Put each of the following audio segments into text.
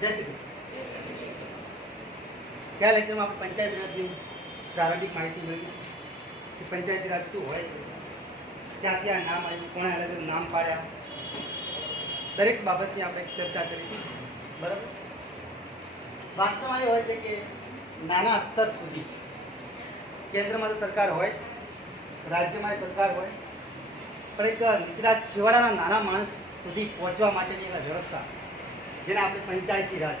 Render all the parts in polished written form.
જય શ્રી કૃષ્ણ. ગયા લેક્ચરમાં આપણે પંચાયતી રાજની પ્રારંભિક માહિતી મેળવી કે પંચાયતી રાજ શું હોય છે, ક્યાંથી આ નામ આવ્યું, કોણે અલગ અલગ નામ પાડ્યા, દરેક બાબતની આપણે ચર્ચા કરી. બરાબર. વાસ્તવમાં એ હોય છે કે નાના સ્તર સુધી કેન્દ્રમાં તો સરકાર હોય જ, રાજ્યમાં સરકાર હોય, પણ એક નીચલા છેવાડાના નાના માણસ સુધી પહોંચવા માટેની એક વ્યવસ્થા જેને આપણે પંચાયતી રાજ.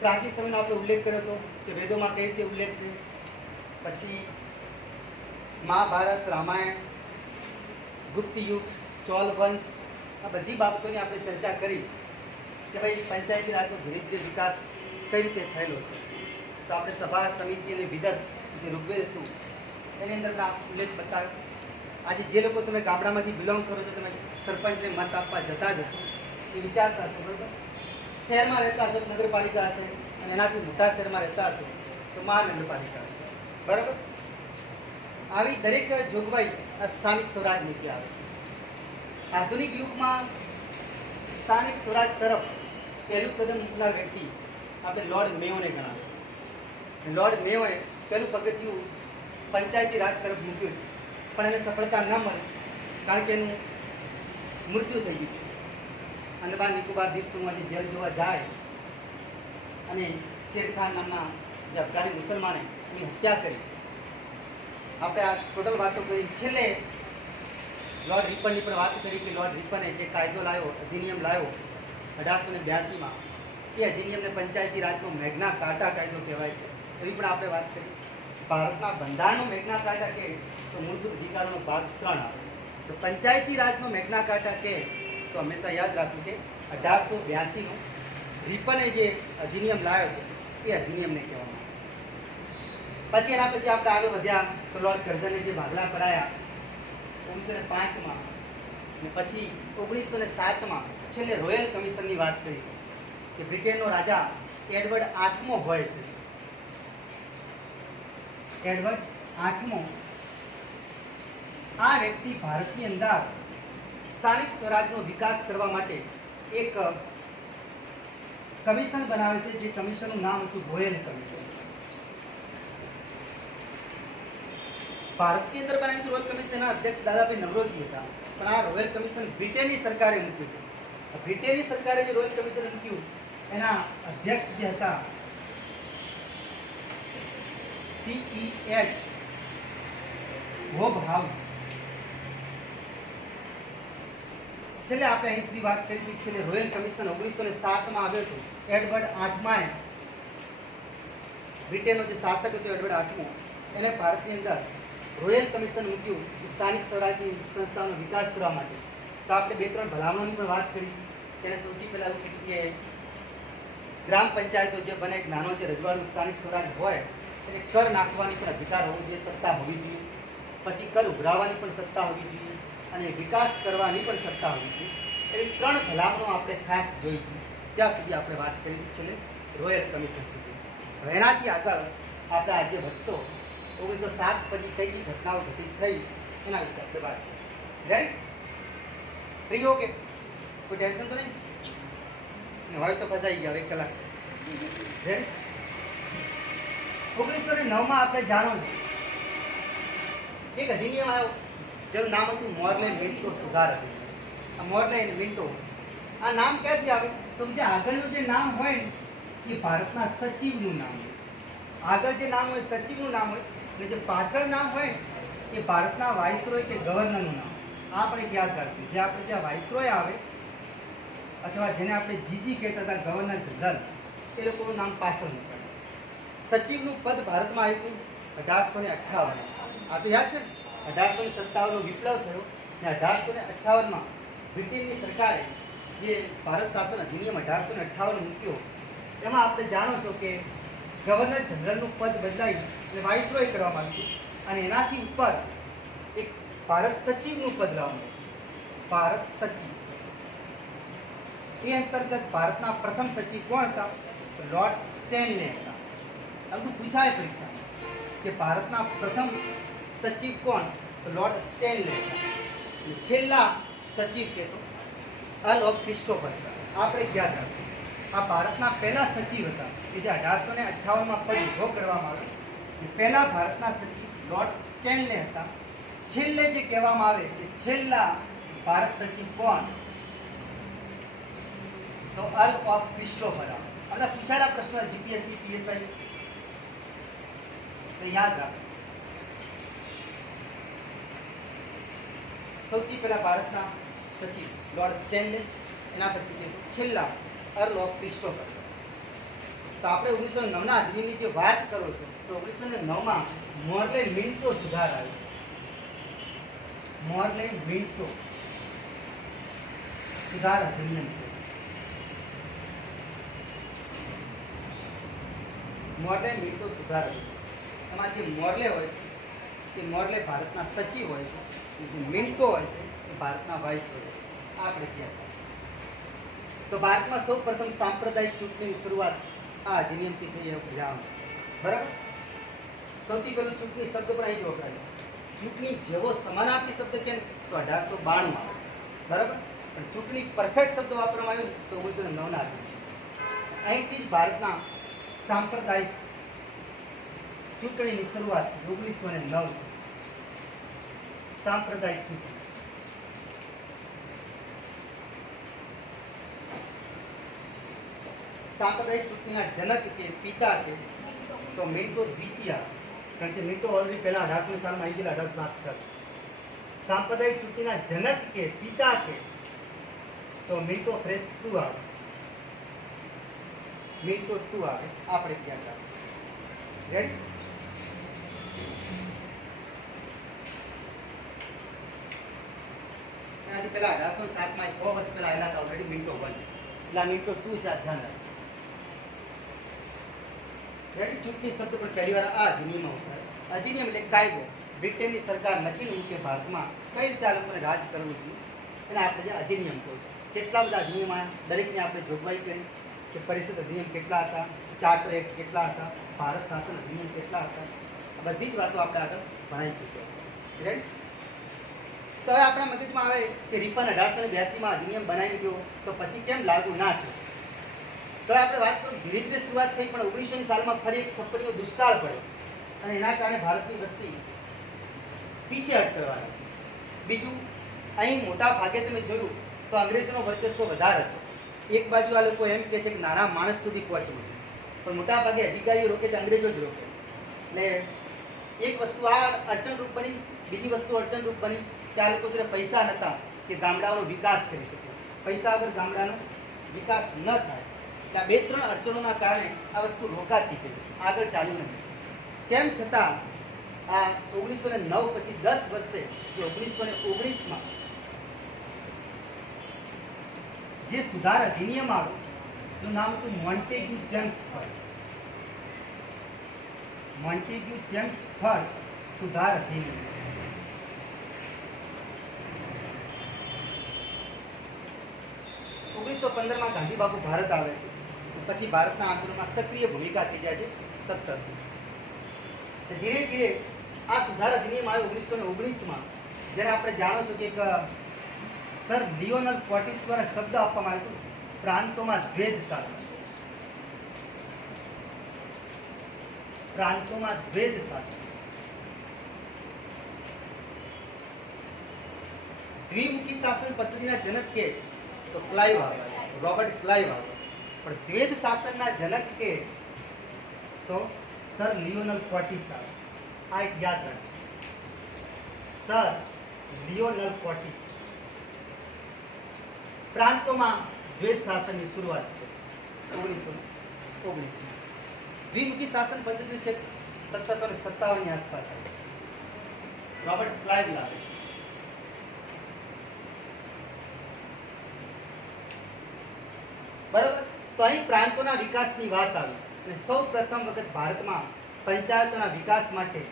પ્રાચીન સમયનો આપણે ઉલ્લેખ કર્યો હતો કે વેદોમાં કઈ રીતે ઉલ્લેખ છે, પછી મહાભારત, રામાયણ, ગુપ્ત યુગ, ચોલ વંશ, આ બધી બાબતોની આપણે ચર્ચા કરી કે ભાઈ પંચાયતી રાજનો ધીરે ધીરે વિકાસ કઈ રીતે થયેલો છે. તો આપણે સભા, સમિતિ અને વિદત જે ઋગ્વેદ હતું એની અંદર ઉલ્લેખ બતાવ્યો. આજે જે લોકો તમે ગામડામાંથી બિલોંગ કરો છો, તમે સરપંચને મત આપવા જતા જ હશો, એ વિચારતા હશો. બરાબર. શહેરમાં રહેતા હશો તો નગરપાલિકા હશે, અને એનાથી મોટા શહેરમાં રહેતા હશો તો મહાનગરપાલિકા હશે. બરાબર. આવી દરેક જોગવાઈ સ્થાનિક સ્વરાજ નીચે આવે છે. આધુનિક યુગમાં સ્થાનિક સ્વરાજ તરફ પહેલું કદમ મૂકનાર વ્યક્તિ આપણે લોર્ડ મેયોને ગણાવ્યો. લોર્ડ મેયોએ પહેલું પગથિયું પંચાયતી રાજ તરફ મૂક્યું, પણ એને સફળતા ન મળી, કારણ કે એનું મૃત્યુ થઈ ગયું. અંદમાન નિકોબાર દ્વીપ સમૂહમાં જેલ જોવા જાય અને શેરખાન નામના જે અફઘાની મુસલમાને એની હત્યા કરી. આપણે આ ટોટલ વાતો કરી. છેલ્લે લોર્ડ રિપનની પણ વાત કરી કે લોર્ડ રિપને જે કાયદો લાવ્યો, અધિનિયમ લાવ્યો 1882માં, એ અધિનિયમને પંચાયતી રાજનો મેગ્ના કાર્ટા કાયદો કહેવાય છે. એવી પણ આપણે વાત કરી. ભારતના બંધારણનો મેગ્ના કાર્ટા કહે તો મૂળભૂત અધિકારોનો ભાગ 3 આવે. તો પંચાયતી રાજનો મેગ્ના કાર્ટા કહે તો હંમેશા યાદ રાખવું કે 1882નો રિપને જે અધિનિયમ લાવ્યો હતો એ અધિનિયમને કહેવામાં આવે છે. પછી એના પછી આપણે આગળ વધ્યા તો લોર્ડ કર્ઝને જે ભાગલા કરાયા 1905માં, અને પછી 1907માં છેલ્લે રોયલ કમિશનની વાત કરી કે બ્રિટેનનો રાજા એડવર્ડ 8મો હોય છે. એડવર્ડ 8મો આ વ્યક્તિ ભારતની અંદર સ્થાનિક સ્વરાજનો વિકાસ કરવા માટે એક કમિશન બનાવે છે, જે કમિશનનું નામ હતું રોયલ કમિશન. ભારતની અંદર બનાવેલું રોયલ કમિશનના અધ્યક્ષ દાદાભાઈ નવરોજી હતા, પણ આ રોયલ કમિશન બ્રિટેનની સરકારે મૂક્યું હતું. બ્રિટેનની સરકારે જે રોયલ કમિશન મૂક્યું એના અધ્યક્ષ જે હતા CEH હોબહાઉસ. છેલ્લે આપણે અહીં સુધી વાત કરી હતી. છેલ્લે રોયલ કમિશન 1907માં આવ્યો હતો. એડવર્ડ 8માએ, બ્રિટેનનો જે શાસક હતો એડવર્ડ 8મો, એને ભારતની અંદર રોયલ કમિશન મૂક્યું સ્થાનિક સ્વરાજની સંસ્થાનો વિકાસ કરવા માટે. તો આપણે 2-3 ભલામણોની પણ વાત કરી. એને સૌથી પહેલાં એવું કીધું કે ગ્રામ પંચાયતો જે બને, એક નાનો જે રજવાડું સ્થાનિક સ્વરાજ હોય એને કર નાખવાની પણ અધિકાર હોવો જોઈએ, સત્તા હોવી જોઈએ. પછી કર ઉઘરાવવાની પણ સત્તા હોવી જોઈએ, અને વિકાસ કરવાની પણ સત્તા હોવી જોઈએ. એવી 3 ભલામણો આપણે ખાસ જોઈ હતી. ત્યાં સુધી આપણે વાત કરી હતી, છેલ્લે રોયલ કમિશન સુધી. હવે એનાથી આગળ આપણે આજે વધશો 1907 પછી કઈ કઈ ઘટનાઓ ઘટિત થઈ એના વિશે આપણે વાત કરીએ. રેડી? ફ્રી હો કે કોઈ ટેન્શન તો નહીં હોય? તો ફસાઈ ગયા 1 કલાક. રેડી? 1909માં આપણે જાણો છો એક અધિનિયમ આવ્યો જેનું નામ હતું મોર્લે મિન્ટો સુધાર અધિનિયમ. આ મોર્લે એન્ડ મિન્ટો આ નામ ક્યાંથી આવે? તો જે આગળનું જે નામ હોય ને એ ભારતના સચિવનું નામ હોય. આગળ જે નામ હોય સચિવનું નામ હોય, અને જે પાછળ નામ હોય એ ભારતના વાઇસરોય કે ગવર્નરનું નામ. આ આપણે યાદ રાખવું. જે આપણે જ્યાં વાઇસરોય આવે અથવા જેને આપણે જીજી કહેતા હતા, ગવર્નર જનરલ, એ લોકોનું નામ પાછળ મૂકાય. સચિવનું પદ ભારતમાં આવ્યું 1858. આ તો યાદ છે ને? 1857નો વિપ્લવ થયો અને 1858માં બ્રિટેનની સરકારે જે ભારત શાસન અધિનિયમ 1858 મૂક્યો, એમાં આપણે જાણો છો કે ગવર્નર જનરલનું પદ બદલાઈ અને વાઇસરોય કરવામાં આવ્યું, અને એનાથી ઉપર એક ભારત સચિવનું પદ લાવવામાં આવ્યું. ભારત સચિવ. એ અંતર્ગત ભારતના પ્રથમ સચિવ કોણ હતા? લોર્ડ સ્ટેનલે હતા. આ બધું પૂછાય પરીક્ષા કે ભારતના પ્રથમ સચિવ કોણ? તો લોર્ડ સ્ટેનલે હતા. છેલ્લા સચિવ કે તો અર્લ ઓફ ક્રિસ્ટોફર હતા. આપણે યાદ રાખવું આ ભારતના પહેલા સચિવ હતા કે જે 1858માં પદ ઊભો કરવામાં આવ્યો પહેલા ભારતના સચિવ લોર્ડ સ્ટેનલે હતા છેલ્લે જે કહેવામાં આવે કે છેલ્લા ભારત સચિવ કોણ તો અર્લ ઓફ ક્રિસ્ટોફર આ બધા પૂછાયેલા પ્રશ્નો જીપીએસસી પીએસઆઈ તો યાદ રાખો સૌથી પહેલા ભારતના સચિવ લોર્ડ સ્ટેનલે એના પછી કીધું છેલ્લા અર્લ ઓફ ક્રિસ્ટોફર તો આપણે 1909ના અધિનિયમની જે વાત કરો છો તો 1909માં મોર્લે મિન્ટો સુધાર આવ્યો મોર્લે મિન્ટો સુધાર અધિનિયમ છે મોર્લે મિન્ટો સુધાર એમાં જે મોર્લે હોય છે તે મોર્લે ભારતના સચિવ હોય છે જે મિન્ટો હોય છે એ ભારતના વાઇસ હોય છે આપણે કહેતા તો ભારતમાં સૌ પ્રથમ સાંપ્રદાયિક ચૂંટણીની શરૂઆત આ અધિનિયમથી થઈ એવું જાણો બરાબર સૌથી પહેલું ચૂંટણી શબ્દ પણ અહીં જ વપરાય ચૂંટણી જેવો સમાનાર્થી શબ્દ કેમ તો 1892 બરાબર પણ ચૂંટણી પરફેક્ટ શબ્દ વાપરવામાં આવ્યો તો 1909ના અહીંથી જ ભારતના સાંપ્રદાયિક ચૂંટણીની શરૂઆત 1909 સાંપ્રદાયિક ચૂંટણી સાંપ્રદાયિક ચૂંટણીના જનક કે પિતા કે તો મિન્ટો દ્વિતીય કારણ કે મિન્ટો ઓલરેડી પહેલા 1800 સાલમાં આવી ગયેલા 1807 સાંપ્રદાયિક ચૂંટણીના જનક કે પિતા કે તો મિન્ટો ફ્રેશ 2 આવે મિન્ટો 2 આવે આપણે ધ્યાન રાખીએ રેડી એનાથી પહેલા 1807માં 100 વર્ષ પહેલા આવેલા હતા ઓલરેડી મિન્ટો 1 એટલે મિન્ટો 2 છે ધ્યાન રાખો રેડી ચૂંટણી શબ્દ પણ પહેલી વાર આ અધિનિયમમાં વપરાય અધિનિયમ એટલે કાયદો બ્રિટનની સરકાર નક્કી કર્યું કે ભારતમાં કઈ રીતે આ લોકોને રાજ કરવું જોઈએ એને આપણે જે અધિનિયમ કહું છું કેટલા બધા અધિનિયમ આવ્યા દરેકની આપણે જોગવાઈ કરી કે પરિષદ અધિનિયમ કેટલા હતા ચાર્ટર એક્ટ કેટલા હતા ભારત શાસન અધિનિયમ કેટલા હતા આ બધી જ વાતો આપણે આગળ ભણાવી ચૂક્યા રેડી તો હવે આપણા મગજમાં આવે કે રીપન 1882માં અધિનિયમ બનાવી ગયો તો પછી કેમ લાગુ ના છે તો આપણે વાત કરું ધીરે ધીરે શરૂઆત થઈ પણ 1900ની સાલમાં ફરી એક છપ્પડીનો દુષ્કાળ પડ્યો અને એના કારણે ભારતની વસ્તી પીછેહટ કરવા લાગી બીજું અહીં મોટા ભાગે તમે જોયું તો અંગ્રેજોનો વર્ચસ્વ વધારે હતો એક બાજુ આ લોકો એમ કહે છે કે નાના માણસ સુધી પહોંચવું છે પણ મોટા ભાગે અધિકારીઓ રોકે તો અંગ્રેજો જ રોકે એટલે એક વસ્તુ આ અડચણરૂપ બની બીજી વસ્તુ અડચણરૂપ બની કે આ લોકો જોડે પૈસા નહોતા કે ગામડાઓનો વિકાસ કરી શકે પૈસા વગર ગામડાનો વિકાસ ન થાય એટલે 2-3 અડચણોના કારણે આ વસ્તુ રોકાતી ગઈ આગળ ચાલ્યું નથી તેમ છતાં આ 1909 પછી 10 વર્ષે જે 1919માં જે સુધાર અધિનિયમ આવ્યો એનું નામ હતું મોન્ટેગ્યુ જેમ્સ ફર્ડ મોન્ટેગ્યુ જેમ્સ ફર્ડ સુધાર અધિનિયમ 1915માં ગાંધી બાપુ ભારત આવે છે પછી ભારતના આંદોલનમાં સક્રિય ભૂમિકા થઈ જાય છે 17 ધીરે ધીરે આ સુધાર અધિનિયમ આવ્યો 1919માં જ્યારે આપણે જાણો છો કે એક સર લિયોનલ પોર્ટિસ દ્વારા શબ્દ આપવામાં આવ્યો પ્રાંતોમાં દ્વેષ શાસન પ્રાંતોમાં દ્વેષ શાસન દ્વિમુખી શાસન પદ્ધતિના જનક કે તો ક્લાઇવ આવે રોબર્ટ ક્લાઇવ આવે પણ દ્વેષ શાસનના જનક કે તો સર લિયોનલ પોર્ટિસ આવે આ એક યાદ રાખજો સર લિયોનલ પોર્ટિસ પ્રાંતોમાં દ્વેષ શાસનની શરૂઆત છે 1919 દ્વિમુખી શાસન પદ્ધતિ છે 1757 ની આસપાસ આવી રોબર્ટ ક્લાઇવ લાવે છે બરાબર તો અહીં પ્રાંતોના વિકાસની વાત આવી અને સૌ પ્રથમ વખત ભારતમાં પંચાયતોના વિકાસ માટે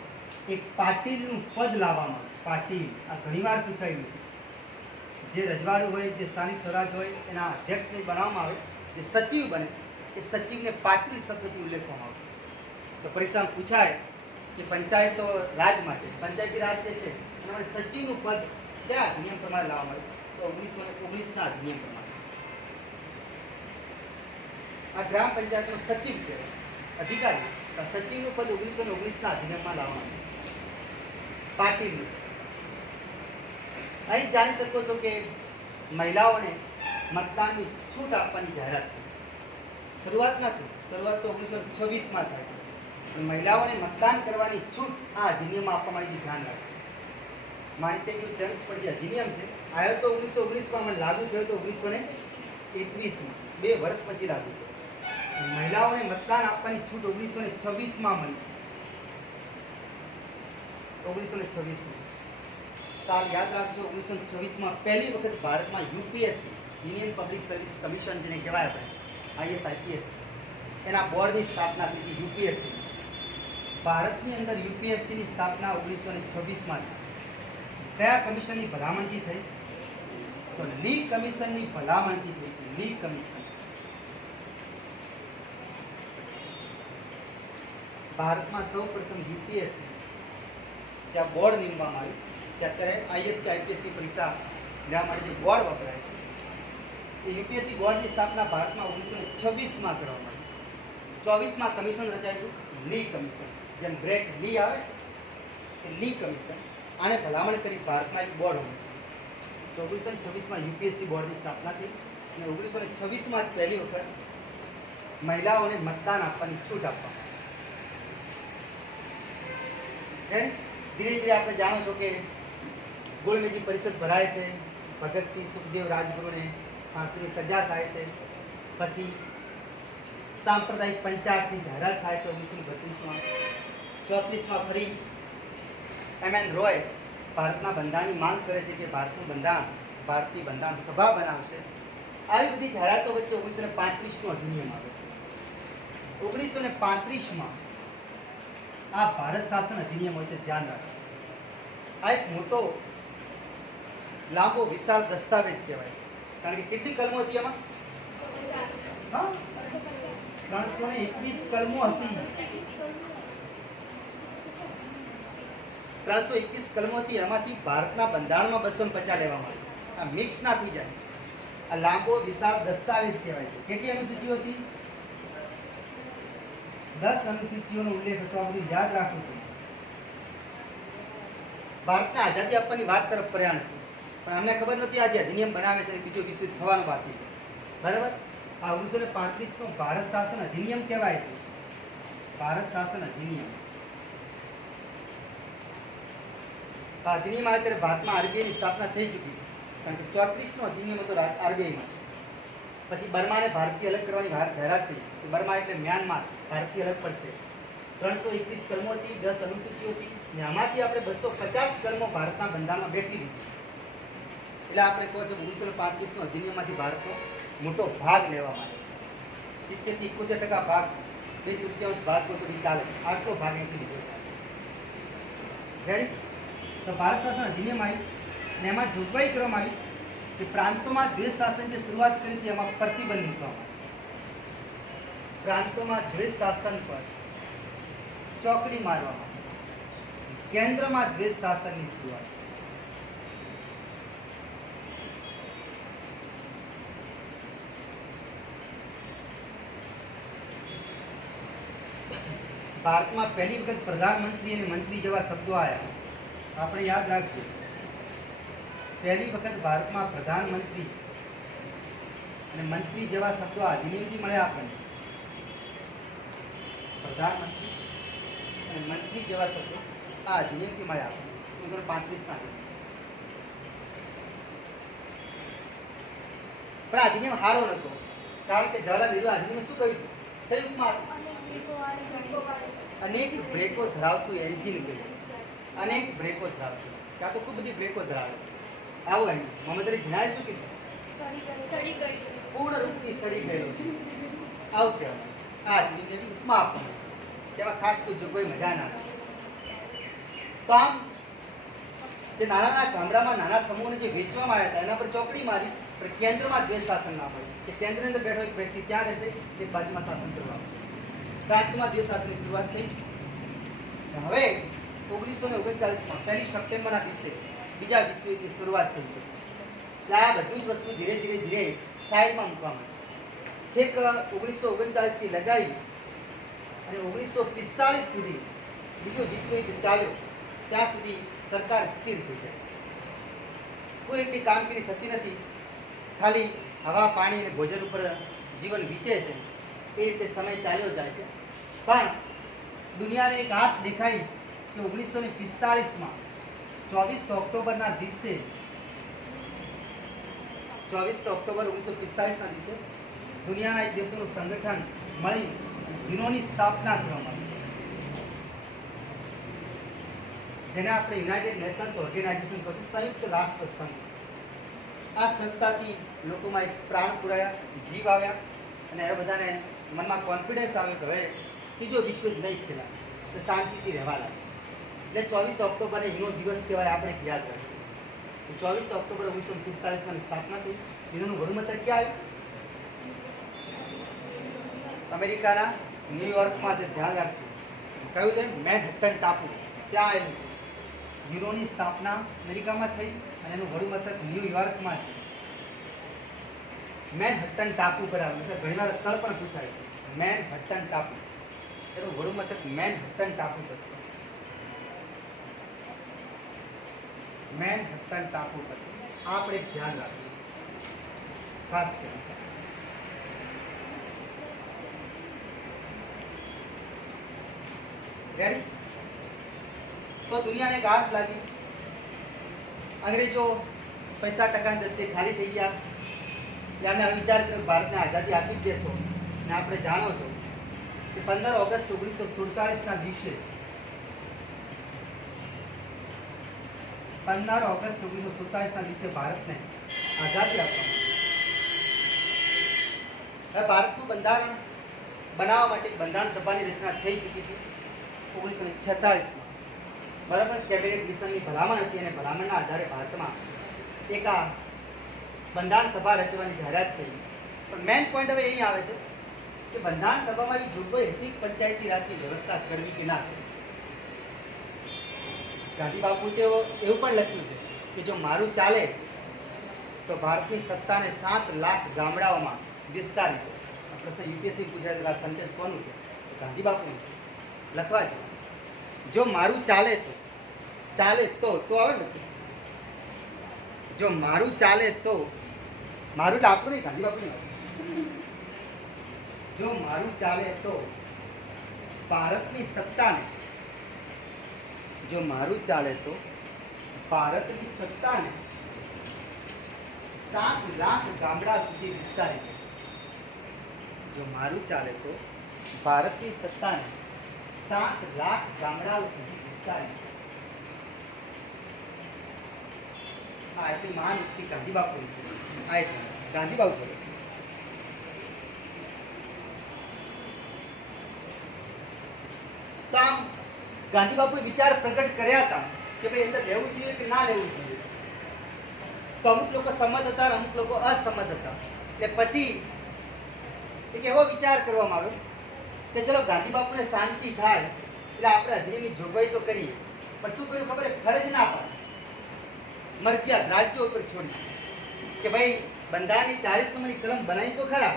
એક પાટીલનું પદ લાવવામાં પાટીલ આ ઘણીવાર પૂછાયું જે રજવાડું હોય જે સ્થાનિક સ્વરાજ હોય એના અધ્યક્ષને બનાવવામાં આવે જે સચિવ બને એ સચિવને પાટીલ શબ્દથી ઉલ્લેખ કરવામાં આવે તો પરીક્ષામાં પૂછાય કે પંચાયતો રાજ માટે પંચાયતી રાજ જે છે એના માટે સચિવનું પદ કયા અધિનિયમ પ્રમાણે લાવવામાં આવ્યું તો 1919ના અધિનિયમ પ્રમાણે આ ગ્રામ પંચાયતનો સચિવ કહેવાય, અધિકારી. સચિવનું પદ 1919ના અધિનિયમમાં લાવવાનું. પાટીલ અહીં જાણી શકો છો કે મહિલાઓને મતદાનની છૂટ આપવાની જાહેરાત થઈ. શરૂઆત નથી, શરૂઆત તો 1926માં થાય છે. મહિલાઓને મતદાન કરવાની છૂટ આ અધિનિયમમાં આપવા માટે ધ્યાન રાખે. માન્ટેગ્યુ જેમ્સ પર જે અધિનિયમ છે આવ્યો તો 1919માં, પણ લાગુ થયો તો 1921માં, 2 વર્ષ પછી લાગુ થયો. મહિલાઓને મતદાન આપવાની છૂટ 1926માં મળી. 1926 સાલ યાદ રાખજો. 1926માં પહેલી વખત ભારતમાં UPSC, union public service commission જેને કહેવાય આપણે, આઈએસ આઈપીએસ, એના બોર્ડની સ્થાપના થઈ હતી. યુપીએસસી ભારતની અંદર યુપીએસસીની સ્થાપના 1926માં થઈ. કયા કમિશનની ભલામણથી થઈ? તો લી કમિશનની ભલામણથી થઈ હતી. લી કમિશન ભારતમાં સૌપ્રથમ યુપીએસસી જ્યાં બોર્ડ નીમવામાં આવ્યું, જે અત્યારે આઈએસ કે આઈપીએસની પરીક્ષા લેવા માટે જે બોર્ડ વપરાય છે, એ યુપીએસસી બોર્ડની સ્થાપના ભારતમાં 1926માં કરવામાં આવી. 24માં કમિશન રચાયું, લી કમિશન. જેમ ગ્રેટ લી આવે એ લી કમિશન, આને ભલામણ કરી ભારતમાં એક બોર્ડ હોવું જોઈએ. તો 1926માં યુપીએસસી બોર્ડની સ્થાપના થઈ અને 1926માં પહેલી વખત મહિલાઓને મતદાન આપવાની છૂટ આપવામાં. ધીરે ધીરે આપણે જાણો છો કે ગોળમેજી પરિષદ ભરાય છે. ભગતસિંહ, સુખદેવ, રાજગુરુને ફાંસીની સજા થાય છે. પછી સાંપ્રદાયિક પંચાયતની જાહેરાત થાય તો 1932માં. 34માં ફરી એમ.એન. રોય ભારતના બંધારણની માંગ કરે છે કે ભારતીય બંધારણ સભા બનાવશે. આવી બધી જાહેરાતો વચ્ચે 1935નો અધિનિયમ આવે છે. 1935માં આ ભારત શાસન અધિનિયમ હોય છે, ધ્યાન રાખો. આ એક મોટો લાંબો વિશાળ દસ્તાવેજ કહેવાય છે. કારણ કે કેટલી કલમો હતી એમાં? 321 કલમો હતી. 321 કલમો હતી. એમાંથી ભારતના બંધારણમાં 250 લેવામાં આવી. આ મિક્સ ના થઈ જાય. આ લાંબો વિશાળ દસ્તાવેજ કહેવાય છે. કેટલી અનુસૂચિઓ હતી? 10 અનુસૂચિઓનો ઉલ્લેખ હતો. આ બધું યાદ રાખવું જોઈએ. ભારતને આઝાદી આપવાની વાત તરફ પ્રયાણ હતું, પણ અમને ખબર નથી આજે અધિનિયમ બનાવે છે બીજો વિશ્વ થવાનું બાકી છે. બરાબર? આ 1935નો ભારત શાસન અધિનિયમ કહેવાય છે. ભારત શાસન અધિનિયમ. આ અધિનિયમ આવે ત્યારે ભારતમાં આરબીઆઈની સ્થાપના થઈ ચૂકી, કારણ કે 34નો અધિનિયમ હતો આરબીઆઈમાં. પછી બર્માને ભારતથી અલગ કરવાની જાહેરાત થઈ. બર્મા એટલે મ્યાનમાર, ભારતથી અલગ પડશે. 321 કલમો હતી, 10 અનુસૂચિઓ હતી, અને આમાંથી આપણે 250 કલમો ભારતના બંધારણમાં બેઠી દીધી. એટલે આપણે કહો છો 1935નો અધિનિયમમાંથી ભારતનો મોટો ભાગ લેવામાં આવ્યો છે. 70 થી 71% ભાગ, 2/3 ભાગ તો બી ચાલે. આટલો ભાગ એટલી લીધો છે. તો ભારત શાસન અધિનિયમ આવી અને એમાં જોગવાઈ કરવામાં આવી કે પ્રાંતોમાં દ્વેષ શાસન જે શરૂઆત કરી હતી એમાં પ્રતિબંધ મૂકવામાં આવ્યો. પ્રાંતોમાં દ્વેષ શાસન પર ચોકડી મારવામાં આવી. કેન્દ્રમાં દ્વેષ શાસનની શરૂઆત. ભારતમાં પહેલી વખત પ્રધાનમંત્રી અને મંત્રી જેવા શબ્દો આવ્યા. આપણે યાદ રાખજો, પહેલી વખત ભારતમાં પ્રધાનમંત્રી અને મંત્રી જેવા શબ્દો આ અધિનિયમથી મળ્યા આપણને. પ્રધાનમંત્રી અને મંત્રી જેવા શબ્દો આ અધિનિયમથી મળ્યા આપણને 1935ના. પણ અધિનિયમ સારો નતો, કારણ કે જવાહરલાલ નહેરુ અધિનિયમ શું કહ્યું? કયું અનેક બ્રેકો ધરાવતું એન્જિન કહ્યું. અનેક બ્રેકો ધરાવતું, ત્યાં તો ખૂબ બધી બ્રેકો ધરાવે છે. આવું એન્જિન મોહમ્મદ અલી ઝીણાએ શું કીધું? પૂર્ણ રૂપથી સડી ગયેલું. આવું કહેવાય. આ અધિનિયમની ઉપમા આપવાની, તેમાં ખાસ કોઈ જોગવાઈ મજા ના આવે. તો આમ જે નાના નાના ગામડામાં નાના સમૂહોને જે વેચવામાં આવ્યા હતા એના પર ચોકડી મારી, પણ કેન્દ્રમાં દ્વેષ શાસન ના મળ્યું કે કેન્દ્રની અંદર બેઠો એક વ્યક્તિ ત્યાં રહેશે, એક બાજુમાં શાસન કરવામાં. પ્રાંતમાં દ્વેષ શાસનની શરૂઆત થઈ. હવે 1939માં 1 સપ્ટેમ્બરના દિવસે બીજા વિશ્વયુદ્ધની શરૂઆત થઈ છે. એટલે આ બધી જ વસ્તુ ધીરે ધીરે સાઈડમાં મૂકવામાં આવી. છેક 1939 થી લગાવી અને 1945 સુધી બીજો વિશ્વયુદ્ધ ચાલ્યો ત્યાં સુધી સરકાર સ્થિર થઈ જાય, કોઈ એટલી કામગીરી થતી નથી, ખાલી હવા પાણી અને ભોજન ઉપર જીવન વીતે છે. એ રીતે સમય ચાલ્યો જાય છે. પણ દુનિયાને એક આશ દેખાઈ કે 1945માં 24 ઓક્ટોબરના દિવસે 24 ઓક્ટોબર 1945ના દિવસે દુનિયાના એક દેશોનું સંગઠન મળી યુનોની સ્થાપના કરવામાં આવી, જેને આપણે યુનાઇટેડ નેશન્સ ઓર્ગેનાઇઝેશન કહે છે, સંયુક્ત રાષ્ટ્ર સંઘ. આ સંસ્થાથી લોકોમાં એક પ્રાણ પુરાયા, જીવ આવ્યા અને એ બધાને મનમાં કોન્ફિડન્સ આવ્યો કે હવે ત્રીજો વિશ્વયુદ્ધ નહીં ખેલાય, તો શાંતિથી રહેવા લાગે. એટલે 24 ઓક્ટોબરને યુનો દિવસ કહેવાય, આપણે યાદ રાખીએ. 24 ઓક્ટોબર 1945માં સ્થાપના થઈ. યુનોનું વડું મથક ક્યાં આવ્યું? અમેરિકાના ન્યુયોર્કમાં છે, ધ્યાન રાખજો. કયું છે? મેનહટ્ટન ટાપુ, ત્યાં આવેલું છે. યુનોની સ્થાપના અમેરિકામાં થઈ અને એનું વડું મથક ન્યુયોર્કમાં છે. મેનહટ્ટન ટાપુ પર આવેલું છે. ઘણીવાર સ્થળ પણ પૂછાય છે, મેનહટ્ટન ટાપુ. એનું વડું મથક મેનહટ્ટન ટાપુ પર છે. મેનહટ્ટન ટાપુ પર છે. આપણે ધ્યાન રાખવું ખાસ કરીને. રેડી? તો દુનિયાને ઘાસ લાગી, અંગ્રેજો પૈસા ટકાની દસ્તે ખાલી થઈ ગયા. એમને વિચાર કર્યો ભારતને આઝાદી આપી જ દેશો. અને આપણે જાણો છો કે 15 ઓગસ્ટ 1947ના દિવસે 15 ઓગસ્ટ 1947ના દિવસે ભારતને આઝાદી આપવામાં આવી. હવે ભારતનું બંધારણ બનાવવા માટે બંધારણ સભાની રચના થઈ ચૂકી હતી 1946માં. બરાબર? કેબિનેટ મિશનની ભલામણ હતી અને ભલામણના આધારે ભારતમાં એક આ બંધારણ સભા રચવાની જાહેરાત થઈ. પણ મેઇન પોઈન્ટ હવે અહીં આવે છે કે બંધારણ સભામાં એવી જોગવાઈ હતી પંચાયતી રાજની વ્યવસ્થા કરવી કે ના કરવી. ગાંધી બાપુએ તો એવું પણ લખ્યું છે કે જો મારું ચાલે તો ભારતની સત્તાને 7 લાખ ગામડાઓમાં વિસ્તારી દો. આ પ્રશ્ન યુપીએસસી પૂછાય છે કે આ સેન્ટેન્સ કોનું છે? ગાંધી બાપુનું લખવા છે. જો મારું ચાલે તો આવે નથી. જો મારું ચાલે તો, મારું એટલે આપણું નહીં, ગાંધી બાપુનું. જો મારું ચાલે તો ભારતની સત્તાને, જો મારું ચાલે તો ભારતની સત્તાને 7 લાખ ગામડા સુધી વિસ્તારી દે. જો મારું ચાલે તો ભારતની સત્તાને 7 લાખ ગામડાઓ સુધી વિસ્તારી દે. આ એટલી મહાન ઉક્તિ ગાંધી બાપુની છે. આ એટલી ગાંધી બાપુ બોલે. તો આમ ગાંધી બાપુએ વિચાર પ્રગટ કર્યા હતા કે ભાઈ અંદર લેવું જોઈએ કે ના લેવું જોઈએ. તો અમુક લોકો સંમત હતા અને અમુક લોકો અસંમત હતા. એટલે પછી એક એવો વિચાર કરવામાં આવ્યો કે ચલો ગાંધી બાપુને શાંતિ થાય એટલે આપણે અધિનિયમની જોગવાઈ તો કરીએ, પણ શું કર્યું ખબર? ફરજ ના પાડે, મરજિયાત રાજ્યો ઉપર છોડી કે ભાઈ બંધારણની 40 નંબરની કલમ બનાવી તો ખરા.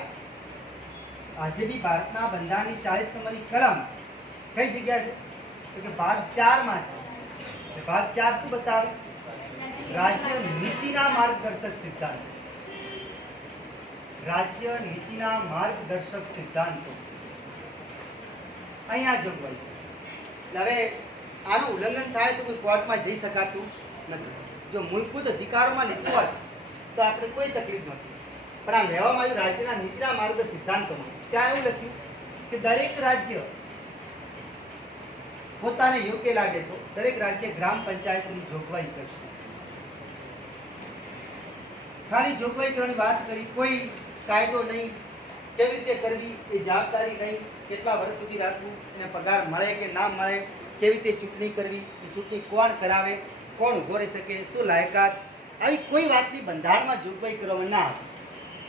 આજે બી ભારતના બંધારણની 40 નંબરની કલમ કઈ જગ્યા છે? તો કે ભાગ 4માં છે. ભાગ 4 શું બતાવે? રાજ્ય નીતિના માર્ગદર્શક સિદ્ધાંત. રાજ્ય નીતિના માર્ગદર્શક સિદ્ધાંતો અહીંયા જોગવાઈ છે. હવે આનું ઉલ્લંઘન થાય તો કોઈ કોર્ટમાં જઈ શકાતું નથી. જો મૂળભૂત અધિકારોમાં લીધું હોત તો આપણે કોઈ તકલીફ નથી. પણ આ લેવામાં આવ્યું રાજ્યના નીતિના માર્ગદર્શક સિદ્ધાંતોમાં. ત્યાં એવું લખ્યું કે દરેક રાજ્ય પોતાને યોગ્ય લાગે તો દરેક રાજ્ય ગ્રામ પંચાયતની જોગવાઈ કરશે. ખાલી જોગવાઈ કરવાની વાત કરી, કોઈ કાયદો નહીં, કેવી રીતે કરવી એ જવાબદારી નહીં, કેટલા વર્ષ સુધી રાખવું, એને પગાર મળે કે ના મળે, કેવી રીતે ચૂંટણી કરવી, એ ચૂંટણી કોણ કરાવે, કોણ ઊભો રહી શકે, શું લાયકાત, આવી કોઈ વાતની બંધારણમાં જોગવાઈ કરવામાં ના હતી.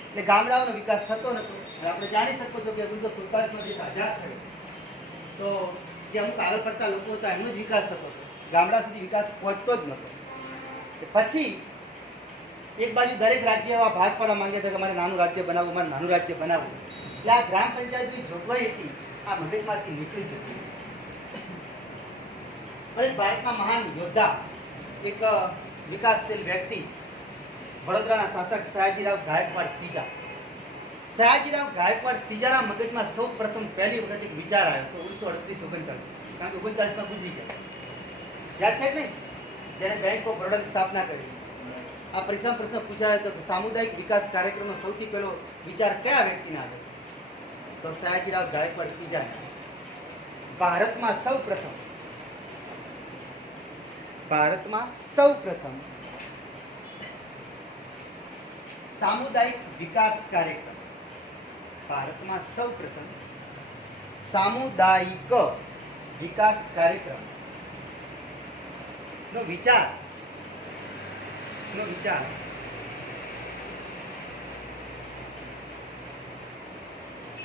એટલે ગામડાઓનો વિકાસ થતો નહોતો. આપણે જાણી શકો છો કે 1947માં દેશ આઝાદ થયો તો જે અમુક આગળ પડતા લોકો હતા એમનો જ વિકાસ થતો હતો, ગામડા સુધી વિકાસ પહોંચતો જ નહોતો. પછી એક બાજુ દરેક રાજ્ય એવા ભાગ પાડવા માંગે છે કે મારે નાનું રાજ્ય બનાવવું, મારે નાનું રાજ્ય બનાવવું. એટલે આ ગ્રામ પંચાયતની જોગવાઈ હતી આ મગજમાંથી નીકળી જતી. પણ ભારતના મહાન યોદ્ધા, એક વિકાસશીલ વ્યક્તિ, વડોદરાના શાસક સયાજીરાવ ગાયકવાડ ત્રીજા. સયાજીરાવ ગાયકવાડ ત્રીજાના મગજમાં સૌ પ્રથમ પહેલી વખત એક વિચાર આવ્યો તો 1938-39, કારણ કે 39માં ગુજરી ગયા. યાદ છે કે નહીં? જેણે બેંક ઓફ બરોડાની સ્થાપના કરી. આ પરીક્ષામાં પ્રશ્ન પૂછાયો હતો કે સામુદાયિક વિકાસ કાર્યક્રમનો સૌથી પહેલો વિચાર કયા વ્યક્તિને આવ્યો? તો સયાજીરાવ ગાયકવાડ ત્રીજાને. ભારતમાં સૌ પ્રથમ સામુદાયિક વિકાસ કાર્યક્રમ, ભારતમાં સૌ પ્રથમ સામુદાયિક વિકાસ કાર્યક્રમ નો વિચાર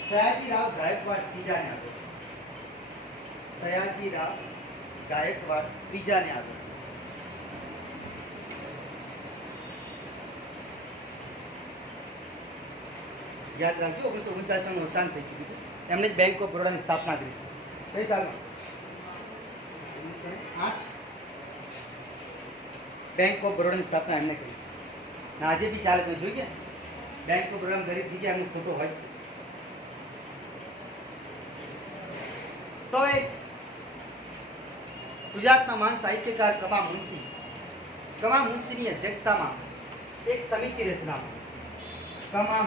સયાજીરાવ ગાયકવાડ ત્રીજાને આવ્યો. સયાજીરાવ ગાયકવાડ ત્રીજાને આવ્યો. યાદ રાખજો, 1939માં અવસાન થઈ ચૂક્યું હતું. એમણે જ બેંક ઓફ બરોડાની સ્થાપના કરી. કઈ સાલમાં? 1908 બેંક ઓફ બરોડાની સ્થાપના એમને કરી. ને આજે બી ચાલે. તમે જોઈ ગયા બેંક ઓફ બરોડા દરેક જગ્યાએ એમનો ફોટો હોય છે. તો એ ગુજરાતના મહાન સાહિત્યકાર કમા મુનશીની અધ્યક્ષતામાં એક સમિતિ રચના. કમા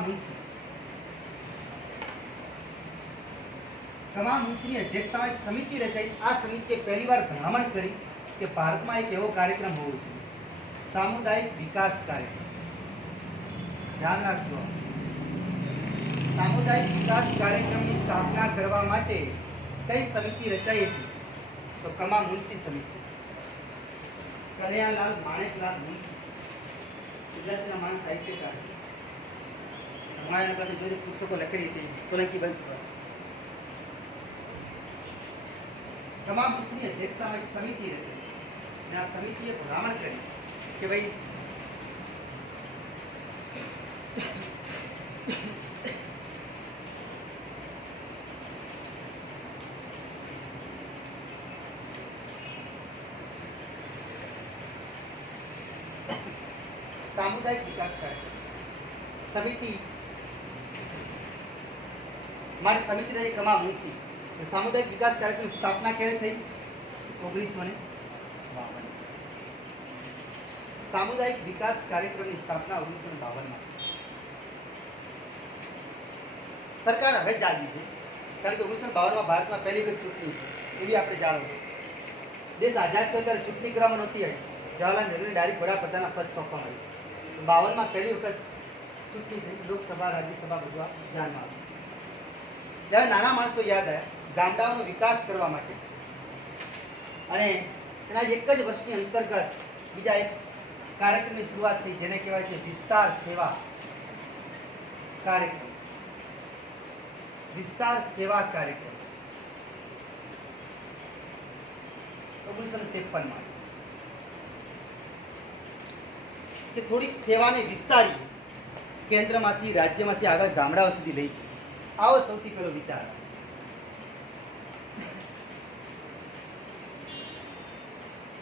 મુનશીની અધ્યક્ષતામાં એક સમિતિ રચાઈ. આ સમિતિએ પહેલીવાર ભલામણ કરી કે ભારતમાં એક એવો કાર્યક્રમ હોવો જોઈએ, સામુદાયિક વિકાસ કાર્યક્રમ. ધ્યાન રાખજો, સામુદાયિક વિકાસ કાર્યક્રમની સ્થાપના કરવા માટે કઈ સમિતિ રચાઈ હતી? તો કમા મુનશી સમિતિ. કનૈયાલાલ માણેકલાલ મુનશી, ગુજરાતના મહાન સાહિત્યકાર. રામાયણ પર જોઈ પુસ્તકો લખેલી હતી સોલંકી વંશ પર. કમા મુનશીની અધ્યક્ષતામાં એક સમિતિ રચાઈ અને આ સમિતિએ ભલામણ કરી કે ભાઈ સામુદાયિક વિકાસ કાર્યક્રમ સમિતિ, મારી સમિતિ રહી કમા મુનશી. સામુદાયિક વિકાસ કાર્યક્રમની સ્થાપના ક્યારે થઈ? 1952. સામુદાયિક વિકાસ કાર્યક્રમની સ્થાપના 1952માં. સરકાર હવે જાગી છે, કારણ કે 1952માં ભારતમાં પહેલી વખત ચૂંટણી એવી આપણે જાણો છો. દેશ આઝાદ થયો ત્યારે ચૂંટણી કરવામાં નહોતી આવી. જવાહરલાલ નહેરુને ડાયરેક્ટ વડાપ્રધાનના પદ સોંપવામાં આવ્યું. 52માં પહેલી વખત ચૂંટણી થઈ, લોકસભા રાજ્યસભા બધું ધ્યાનમાં આવ્યું. ત્યારે નાના માણસો યાદ આવ્યા ગામડાઓનો વિકાસ કરવા માટે, અને એના એક જ વર્ષની અંતર્ગત બીજા એક કાર્યક્રમની શરૂઆત થઈ જેને કહેવાય છે વિસ્તાર સેવા કાર્યક્રમ. વિસ્તાર સેવા કાર્યક્રમ 1953માં. કે થોડીક સેવાને વિસ્તારી કેન્દ્રમાંથી રાજ્યમાંથી આગળ ગામડાઓ સુધી લઈ જઈ. આવો સૌથી પહેલો વિચાર.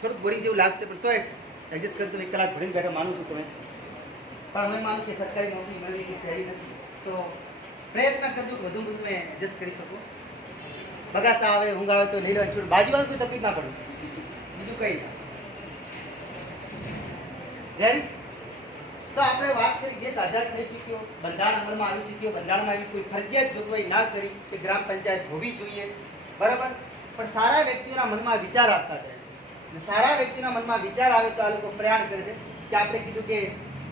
થોડુંક બોરિંગ જેવું લાગશે પણ તોય એડજસ્ટ કરી તમે 1 કલાક ભરીને બેઠો માનું છું તમે. પણ અમે માનું કે સરકારી નોકરી મળવી કે સહેલી નથી, તો પ્રયત્ન કરજો કે વધુ તમે એડજસ્ટ કરી શકો. બગાસા આવે, ઊંઘ આવે તો લઈ લેવાની છોડ, બાજુમાં કોઈ તકલીફ ના પડે, બીજું કંઈ ના. રેડી? તો આપણે વાત કરી, દેશ આઝાદ થઈ ચૂક્યો, બંધારણ અમલમાં આવી ચૂક્યો, બંધારણમાં આવી કોઈ ફરજિયાત જોગવાઈ ના કરી કે ગ્રામ પંચાયત હોવી જોઈએ, બરાબર. પણ સારા વ્યક્તિઓના મનમાં વિચાર આવતા જાય છે, અને સારા વ્યક્તિના મનમાં વિચાર આવે તો આ લોકો પ્રયાણ કરે છે. કે આપણે કીધું કે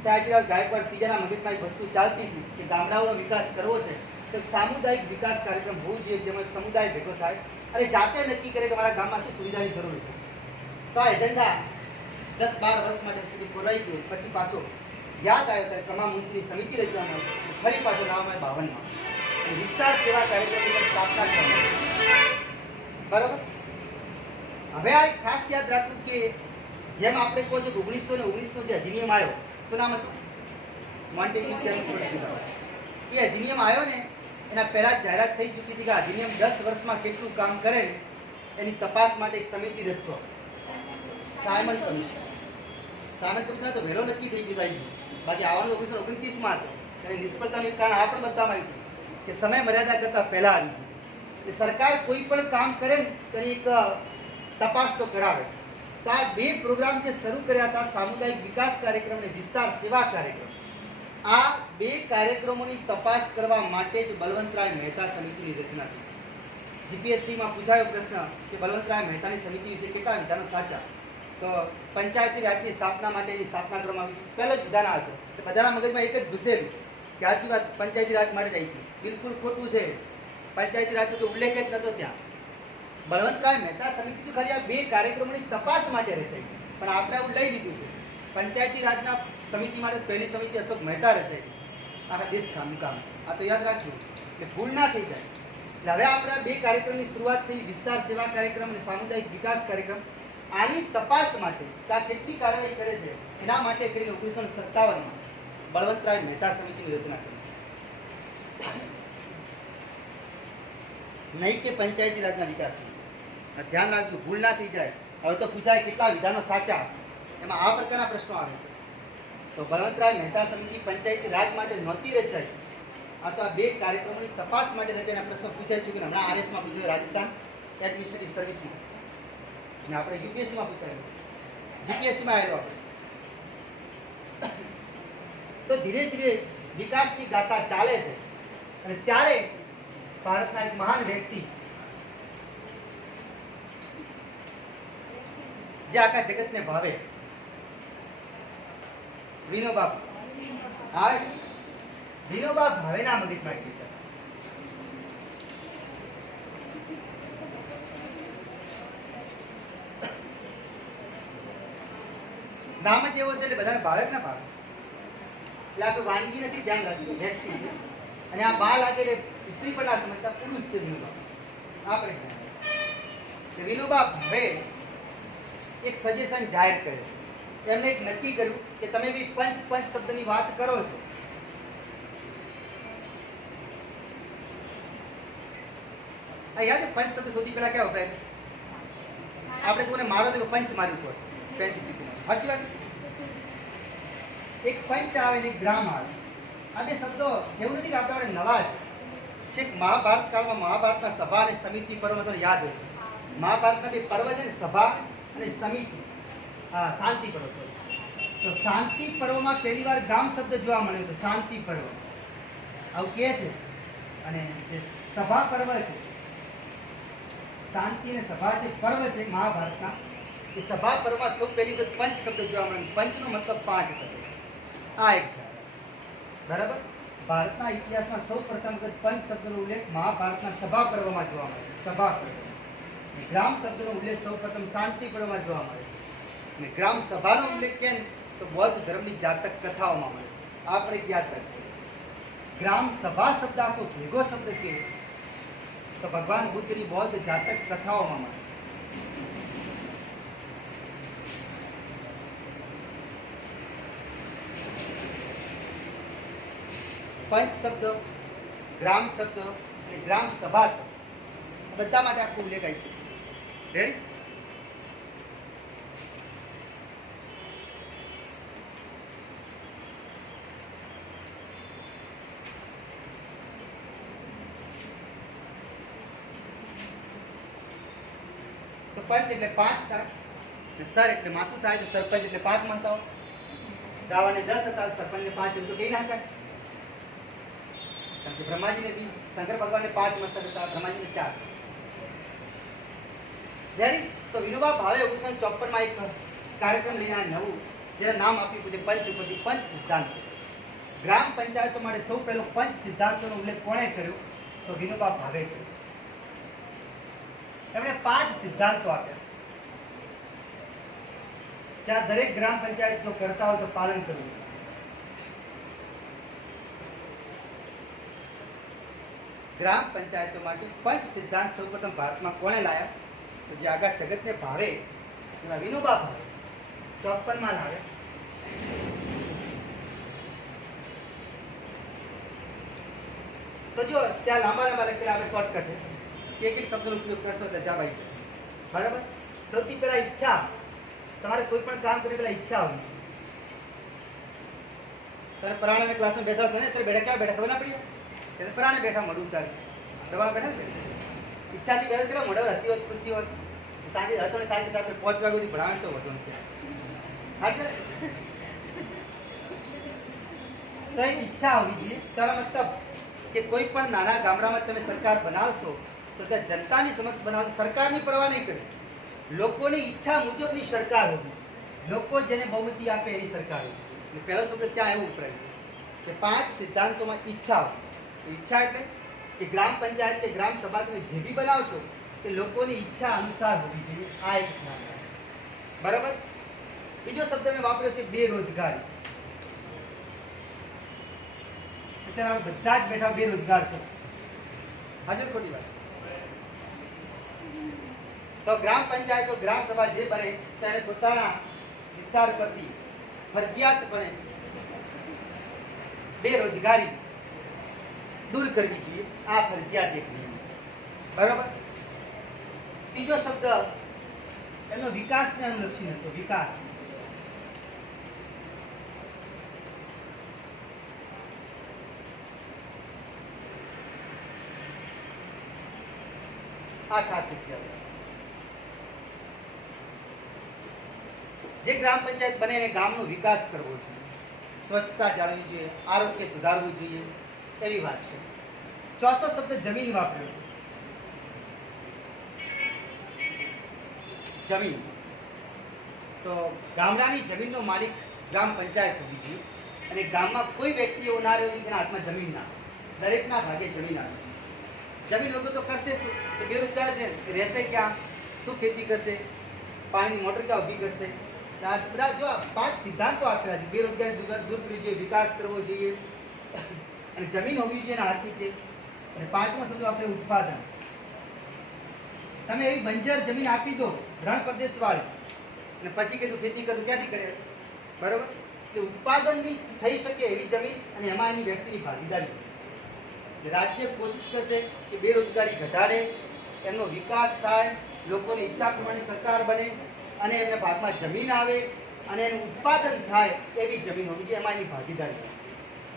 સયાજીરાવ ગાયકવાડ ત્રીજાના મગજમાં એક વસ્તુ ચાલતી હતી કે ગામડાઓનો વિકાસ કરવો છે તો સામુદાયિક વિકાસ કાર્યક્રમ હોવું જોઈએ, જેમાં એક સમુદાય ભેગો થાય અને જાતે નક્કી કરે કે મારા ગામમાં શું સુવિધાની જરૂર છે. તો આ એજન્ડા 10-12 વર્ષ માટે સુધી પુરાઈ ગયું. પછી પાછો યાદ આવ્યો ત્યારે કમા મુનશીની સમિતિ રચવામાં આવી, ફરી પાછો લાવવામાં 52માં અને વિસ્તાર સેવા કાર્યક્રમની પણ સ્થાપના કરવામાં. બરાબર. હવે આ ખાસ યાદ રાખવું કે જેમ આપણે કહો છો કે 1919 જે અધિનિયમ આવ્યો, શું નામ હતું? મોન્ટેગ્યુ ચેમ્સ એ અધિનિયમ આવ્યો ને એના પહેલા જ જાહેરાત થઈ ચૂકી હતી કે અધિનિયમ 10 વર્ષમાં કેટલું કામ કરે એની તપાસ માટે એક સમિતિ રચશો, સાયમન કમિશન. સાયમન કમિશન તો વહેલો નક્કી થઈ ગયું હતું, બાકી આવવાનું 1929માં છે. અને નિષ્ફળતાનું કારણ આ પણ બતાવવામાં આવ્યું કે સમય મર્યાદા કરતાં પહેલા આવી ગયું કે સરકાર કોઈ પણ કામ કરે ને તેની એક તપાસ તો કરાવે. તો આ બે પ્રોગ્રામ જે શરૂ કર્યા હતા, સામુદાયિક વિકાસ કાર્યક્રમ અને વિસ્તાર સેવા કાર્યક્રમ, આ બે કાર્યક્રમોની તપાસ કરવા માટે જ બલવંતરાય મહેતા સમિતિની રચના થઈ. જીપીએસસીમાં પૂછાયો પ્રશ્ન કે બલવંતરાય મહેતાની સમિતિ વિશે કેટલા વિધાનો સાચા? તો પંચાયતી રાજની સ્થાપના માટેની સ્થાપના કરવામાં આવી. પહેલો જ વિધાન આ હતો કે બધાના મગજમાં એક જ ઘૂસેલું કે સાચી વાત પંચાયતી રાજ માટે જ આવી હતી. બિલકુલ ખોટું છે. પંચાયતી રાજનો તો ઉલ્લેખ જ નહોતો ત્યાં. બળવંતરાય મહેતા સમિતિ તો ખાલી આ બે કાર્યક્રમોની તપાસ માટે રચાઈ, પણ આપણે આવું લઈ લીધું છે. પંચાયતી રાજના સમિતિ માટે પહેલી સમિતિ અશોક મહેતા રચાઈ છે, આખા દેશ કામનું કામ. આ તો યાદ રાખજો એટલે ભૂલ ના થઈ જાય. એટલે હવે આપણે બે કાર્યક્રમની શરૂઆત થઈ, વિસ્તાર સેવા કાર્યક્રમ અને સામુદાયિક વિકાસ કાર્યક્રમ. આની તપાસ માટે આ કેટલી કાર્યવાહી કરે છે એના માટે કરીને 1957માં બળવંતરાય મહેતા સમિતિની રચના કરી. નહીં કે પંચાયતી રાજના વિકાસની. ધ્યાન રાખજો, ભૂલ ના થઈ જાય. હવે તો પૂછાય કેટલા વિધાનો સાચા, એમાં આ પ્રકારના પ્રશ્નો આવે છે. તો બળવંતરાય મહેતા સમિતિ પંચાયતી રાજ માટે નહોતી રચાઈ. આ તો આ બે કાર્યક્રમોની તપાસ માટે રચાઈને પ્રશ્ન પૂછાય છે કે હમણાં આરએસમાં પૂછાયું, રાજસ્થાન એડમિનિસ્ટ્રેટિવ સર્વિસમાં, અને આપણે યુપીએસસીમાં પૂછાયું, જીપીએસસીમાં આવેલો આપણે. તો ધીરે ધીરે વિકાસની ગાથા ચાલે છે. અને ત્યારે ભારતના એક મહાન વ્યક્તિ જે આખા જગતને ભાવે, વિનોબા. હા, વિનોબા ભાવેના મગજમાં એક વિચાર. નામ જ એવો છે એટલે બધાને ભાવે કે ના ભાવે. એટલે આપણે વાનગી નથી, ધ્યાન રાખજો, વ્યક્તિ છે. અને આ બા લાગે એટલે સ્ત્રી પણ ના સમજતા, પુરુષ છે વિનોબા. આપણે વિનોબા ભાવે એક સજેશન જાહેર કરે છે. એમને એક નક્કી કર્યું કે તમે બી પંચ શબ્દની વાત કરો છો, આ યાદ છે પંચ શબ્દ સૌથી પહેલા ક્યાં વપરાય? આપણે કોને મારો તો પંચ માર્યું તો સાચી વાત. એક પંચ આવે ને એક ગ્રામ આવે. આ બે શબ્દો એવું નથી કે આપણે નવા છે. મહાભારત કાળમાં મહાભારતના સભા અને સમિતિ પર્વ તમને યાદ હોય. મહાભારતના બે પર્વ છે ને, સભા અને સમિતિ. હા, શાંતિ પર્વ. તો શાંતિ પર્વમાં પહેલી વાર ગામ શબ્દ જોવા મળ્યો હતો, શાંતિ પર્વ આવું કે છે. અને જે સભા પર્વ છે, શાંતિ અને સભા જે પર્વ છે મહાભારતના, એ સભા પર્વમાં સૌ પહેલી વખત પંચ શબ્દ જોવા મળે. પંચનો મતલબ 5 થતો. આ એક બરાબર. ભારતના ઇતિહાસમાં સૌ પ્રથમ વખત પંચ શબ્દનો ઉલ્લેખ મહાભારતના સભા પર્વમાં જોવા મળે. સભા પર્વ. ગ્રામ શબ્દનો ઉલ્લેખ સૌ પ્રથમ શાંતિ પર્વમાં જોવા મળે. અને ગ્રામ સભાનો ઉલ્લેખ કેમ તો બૌદ્ધ ધર્મની જાતક કથાઓમાં મળે છે. આપણે યાદ રાખીએ. ગ્રામ સભા શબ્દ આખો ભેગો શબ્દ છે તો ભગવાન બુદ્ધની બૌદ્ધ જાતક કથાઓમાં મળે છે. પંચ શબ્દ, ગ્રામ શબ્દ અને ગ્રામ સભા શબ્દ બધા માટે આખો ઉલ્લેખ આવી છે. રેડી? તો પંચ એટલે 5 થાય, સર એટલે માથું થાય, તો સરપંચ એટલે 5 માથાઓ. રાવણને 10 હતા, સરપંચને 5, એવું તો કહી નાખાય. કારણ કે બ્રહ્માજીને બી શંકર ભગવાનને 5 મસ્તક હતા, બ્રહ્માજીને 4. રેડી? તો વિનોબા ભાવે 1954માં એક કાર્યક્રમ લઈને આ નવું જેને નામ આપ્યું છે પંચ ઉપરથી પંચ સિદ્ધાંત. ગ્રામ પંચાયતો માટે સૌ પહેલો પંચ સિદ્ધાંતોનો ઉલ્લેખ કોણે કર્યો? તો વિનોબા ભાવે કર્યો. એમણે 5 સિદ્ધાંતો આપ્યા, જ્યાં દરેક ગ્રામ પંચાયત જો કરતા હોય તો પાલન કરવું. ગ્રામ પંચાયતો માટે પંચ સિદ્ધાંત સૌપ્રથમ ભારતમાં કોણે લાયા? તો જે આગા જગતને ભાવે એમાં વિનોબા ભાવે. 54 માં આવે. તો જો ત્યાં લાંબા લખેલા આવે શોર્ટકટ એક એક શબ્દનો ઉપયોગ કરશો એટલે જવાબ આવી જાય. બરાબર. સૌથી પહેલા ઈચ્છા. તમારે કોઈ પણ કામ કરે પહેલા ઈચ્છા હોવી. તારે પરાણે મેં ક્લાસમાં બેસાડતા ને ત્યારે બેઠા ખબર ના પડી ત્યારે પરાણે બેઠા મોઢું ઉતારે દવા બેઠા ને ઈચ્છાથી બેઠા કરે મોઢા હસી હોત ખુશી હોત સાંજે હતો ને સાંજે સાથે 5 વાગ્યા સુધી ભણાવે તો વધુ નથી. હા તો એક ઈચ્છા હોવી જોઈએ. તારો મતલબ કે કોઈ પણ નાના ગામડામાં તમે સરકાર બનાવશો તો ત્યાં જનતાની સમક્ષ બનાવશો, સરકારની પરવા નહીં કરે. લોકોની ઈચ્છા મુજબની સરકાર હોવી. લોકો જેને બહુમતી આપે એની સરકાર હોવી. પહેલો શબ્દ ત્યાં એવું વપરાય કે 5 સિદ્ધાંતોમાં ઈચ્છા હોય. ઈચ્છા એટલે કે ગ્રામ પંચાયત કે ગ્રામ સભા તમે જે બી બનાવશો કે લોકોની ઈચ્છા અનુસાર હોવી જોઈએ. આ એક બરાબર. બીજો શબ્દ મેં વાપર્યો છે બેરોજગારી. અત્યારે બધા જ બેઠા બેરોજગાર છે. હાજર ખોટી વાત. તો ગ્રામ પંચાયતો ગ્રામ સભા જે બને ત્યારે પોતાના વિસ્તાર પરથી ફરજિયાતપણે બેરોજગારી દૂર કરવી જોઈએ. આ ફરજિયાત એક નિયમ છે. બરાબર. ત્રીજો શબ્દ એનો વિકાસને અનુલક્ષી હતો. વિકાસ. આ ખાસ જગ્યા જે ગ્રામ પંચાયત બને એને ગામનો વિકાસ કરવો જોઈએ, સ્વચ્છતા જાળવવી જોઈએ, આરોગ્ય સુધારવું જોઈએ એવી વાત છે. ચોથો શબ્દ જમીન વાપર્યો. જમીન. તો ગામડાની જમીનનો માલિક ગ્રામ પંચાયત હોવી જોઈએ અને ગામમાં કોઈ વ્યક્તિ એવો ના રહેવું જેના હાથમાં જમીન ના. દરેકના ભાગે જમીન આવે. જમીન વગર તો કરશે શું? કે બેરોજગાર રહેશે ક્યાં? શું ખેતી કરશે? પાણીની મોટર ક્યાં ઊભી કરશે? આ બધા જો 5 સિદ્ધાંતો આપેલા છે. બેરોજગારી દૂર કરવી જોઈએ, વિકાસ કરવો જોઈએ અને જમીન હોવી જોઈએ એના હાથની છે. અને 5મો શબ્દ આપણે ઉત્પાદન. તમે એવી બંજર જમીન આપી દો રણ પ્રદેશ વાળી અને પછી કીધું ખેતી કરતું ક્યાંથી કરે? બરાબર. એટલે ઉત્પાદનની થઈ શકે એવી જમીન અને એમાં એની વ્યક્તિની ભાગીદારી. રાજ્ય કોશિશ કરશે કે બેરોજગારી ઘટાડે, એમનો વિકાસ થાય, લોકોની ઈચ્છા પ્રમાણે સરકાર બને અને એમના ભાગમાં જમીન આવે અને એનું ઉત્પાદન થાય એવી જમીન હોવી જોઈએ, એમાં એની ભાગીદારી.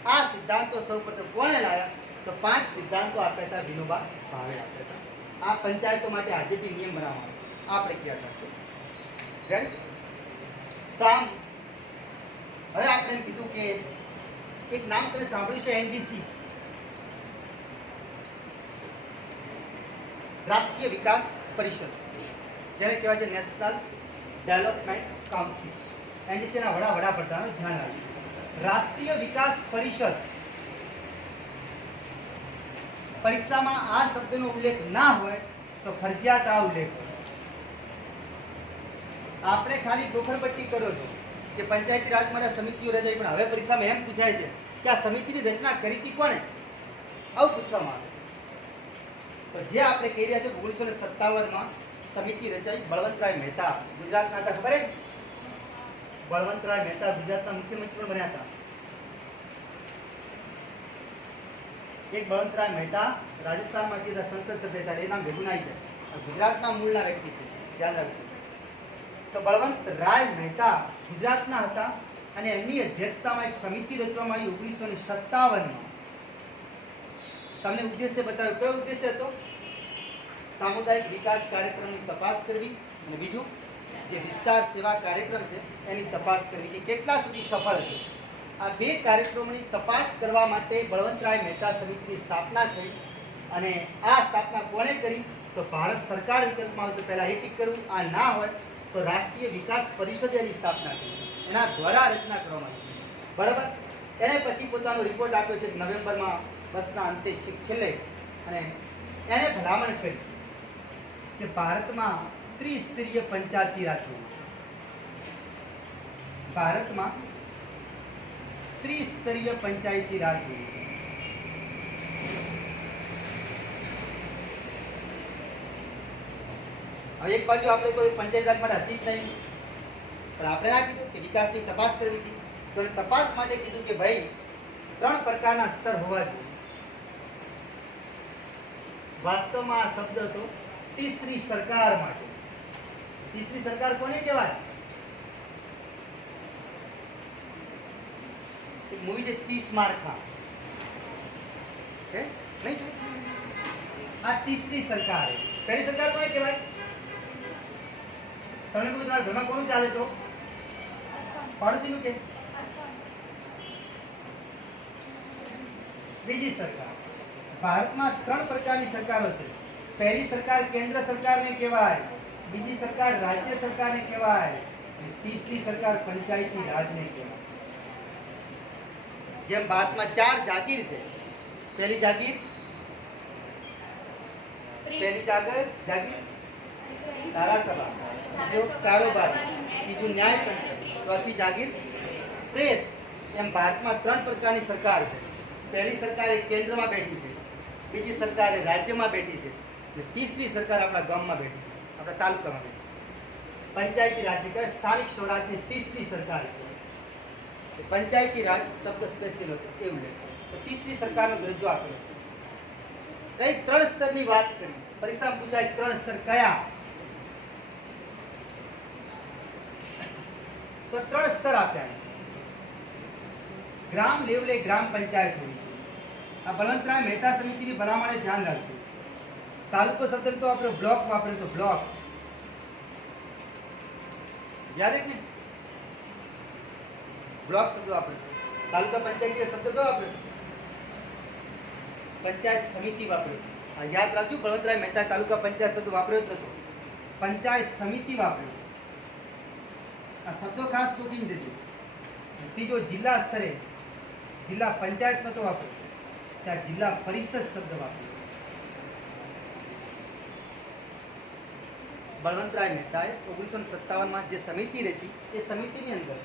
આ સિદ્ધાંતો સૌપ્રથમ કોણે લાવ્યા? તો 5 સિદ્ધાંતો આપ્યા હતા વિનોબા ભાવે આપ્યા હતા. આ પંચાયતો માટે આજે બી નિયમ બનાવવામાં આવે છે. આપણે યાદ રાખજો. રાઈટ. તો આમ હવે આપણે કીધું કે એક નામ તમે સાંભળ્યું છે એનડીસી, રાષ્ટ્રીય વિકાસ પરિષદ, જેને કહેવાય છે નેશનલ ડેવલપમેન્ટ કાઉન્સિલ. એનડીસીના વડાપ્રધાનનું ધ્યાન રાખજો. રાષ્ટ્રીય વિકાસ પરિષદ. પરીક્ષામાં આ શબ્દનો ઉલ્લેખ ના હોય તો ફરજિયાત આ ઉલ્લેખ હોય. આપણે ખાલી ગોખણપટ્ટી કરો છો કે પંચાયતી રાજ માટે સમિતિઓ રચાઈ, પણ હવે પરીક્ષામાં એમ પૂછાય છે કે આ સમિતિની રચના કરી હતી કોણે? આવું પૂછવામાં આવે. તો જે આપણે કહી રહ્યા છીએ 1957માં સમિતિ રચાઈ. બળવંતરાય મહેતા ગુજરાતના હતા, ખબર હે? બળવંતરાય મહેતા ગુજરાતના મુખ્યમંત્રી પણ બન્યા હતા. એક બળવંતરાય મહેતા રાજસ્થાનમાંથી સંસદ સભ્ય હતા, એ નામ ભેગું ના આવી જાય. ગુજરાતના મૂળના વ્યક્તિ છે, ધ્યાન રાખજો. તો બળવંતરાય મહેતા ગુજરાતના હતા અને એમની અધ્યક્ષતામાં એક સમિતિ રચવામાં આવી 1957માં. તમને ઉદ્દેશ્ય બતાવ્યો. કયો ઉદ્દેશ્ય હતો? સામુદાયિક વિકાસ કાર્યક્રમની તપાસ કરવી અને બીજું જે વિસ્તાર સેવા કાર્યક્રમ છે એની તપાસ કરવી કે કેટલા સુધી સફળ છે. આ 2 કાર્યક્રમોની તપાસ કરવા માટે બળવંતરાય મહેતા સમિતિની સ્થાપના થઈ અને આ સ્થાપના કોણે કરી? તો ભારત સરકાર વિકલ્પમાં હોય તો પહેલા એ ટીક કરવું, આ ના હોય તો રાષ્ટ્રીય વિકાસ પરિષદે એની સ્થાપના કરી, એના દ્વારા રચના કરવામાં આવી. બરાબર. એણે પછી પોતાનો રિપોર્ટ આપ્યો છે નવેમ્બરમાં વર્ષના અંતે છેલ્લે, અને એણે ભલામણ કરી કે ભારતમાં ત્રિસ્તરીય પંચાયતી રાજ હોવું. ભારતમાં ત્રિસ્તરીય પંચાયતી રાજ હોવું. હવે એક બાજુ આપણે કોઈ પંચાયત રાજ માટે હતી જ નહીં, પણ આપણે ના કીધું કે વિકાસની તપાસ કરવી હતી, તો એને તપાસ માટે કીધું કે ભાઈ 3 પ્રકારના સ્તર હોવા જોઈએ. વાસ્તવમાં આ શબ્દ હતો તીસરી સરકાર માટે. તીસરી સરકાર કોને કહેવાય? એક મૂવી છે 30 મારખા, હે નહીં જોયું? આ તીસરી સરકાર. પહેલી સરકાર કોને કહેવાય? તમને કોઈ તમારા ઘરમાં કોનું ચાલે તો પાડોશીનું કે બીજી સરકાર. ભારતમાં 3 પ્રકારની સરકારો છે. પહેલી સરકાર કેન્દ્ર સરકારને કહેવાય, બીજી સરકાર રાજ્ય સરકારને કહેવાય, અને ત્રીજી સરકાર પંચાયતી રાજને કહેવાય. જેમ ભારતમાં 4 જાગીર છે. પહેલી જાગીર જાગીર ધારાસભા, બીજો કારોબાર, ત્રીજું ન્યાયતંત્ર, ચોથી જાગીર પ્રેસ. એમ ભારતમાં 3 પ્રકારની સરકાર છે. પહેલી સરકાર એ કેન્દ્રમાં બેઠી છે, બીજી સરકાર એ રાજ્યમાં બેઠી છે, અને ત્રીજી સરકાર આપણા ગામમાં બેઠી છે, આપણા તાલુકામાં બેઠી છે. પંચાયતી રાજની કહેવાય, સ્થાનિક સ્વરાજની ત્રીજી સરકાર કહેવાય. પંચાયતી રાજ શબ્દ સ્પેશિયલ હતો એવું લખ્યું. તો ત્રીજી સરકારનો દરજ્જો આપેલો છે. કઈ 3 સ્તરની વાત કરી. પરીક્ષામાં પૂછાય 3 સ્તર કયા? તો 3 સ્તર આપ્યા. ગ્રામ લેવલે ગ્રામ પંચાયત હોવી જોઈએ. આ બળવંતરાય મહેતા સમિતિની ભલામણે ધ્યાન રાખજો. તાલુકો શબ્દ તો આપણે બ્લોક વાપરે તો બ્લોક યાદ છે ને? બ્લોક શબ્દ વાપરે. તાલુકા પંચાયત શબ્દ કયો વાપરે? પંચાયત સમિતિ વાપરે. આ યાદ રાખજો, બળવંતરાય મહેતા તાલુકા પંચાયત શબ્દ વાપર્યો જ નતો, પંચાયત સમિતિ વાપર્યો. આ શબ્દો ખાસ તોડીને દેજો. ત્રીજો જિલ્લા સ્તરે જિલ્લા પંચાયત નતો વાપર્યો, ત્યાં જિલ્લા પરિષદ શબ્દ વાપર્યો. બળવંતરાય મહેતાએ 1957માં જે સમિતિ રચી એ સમિતિની અંદર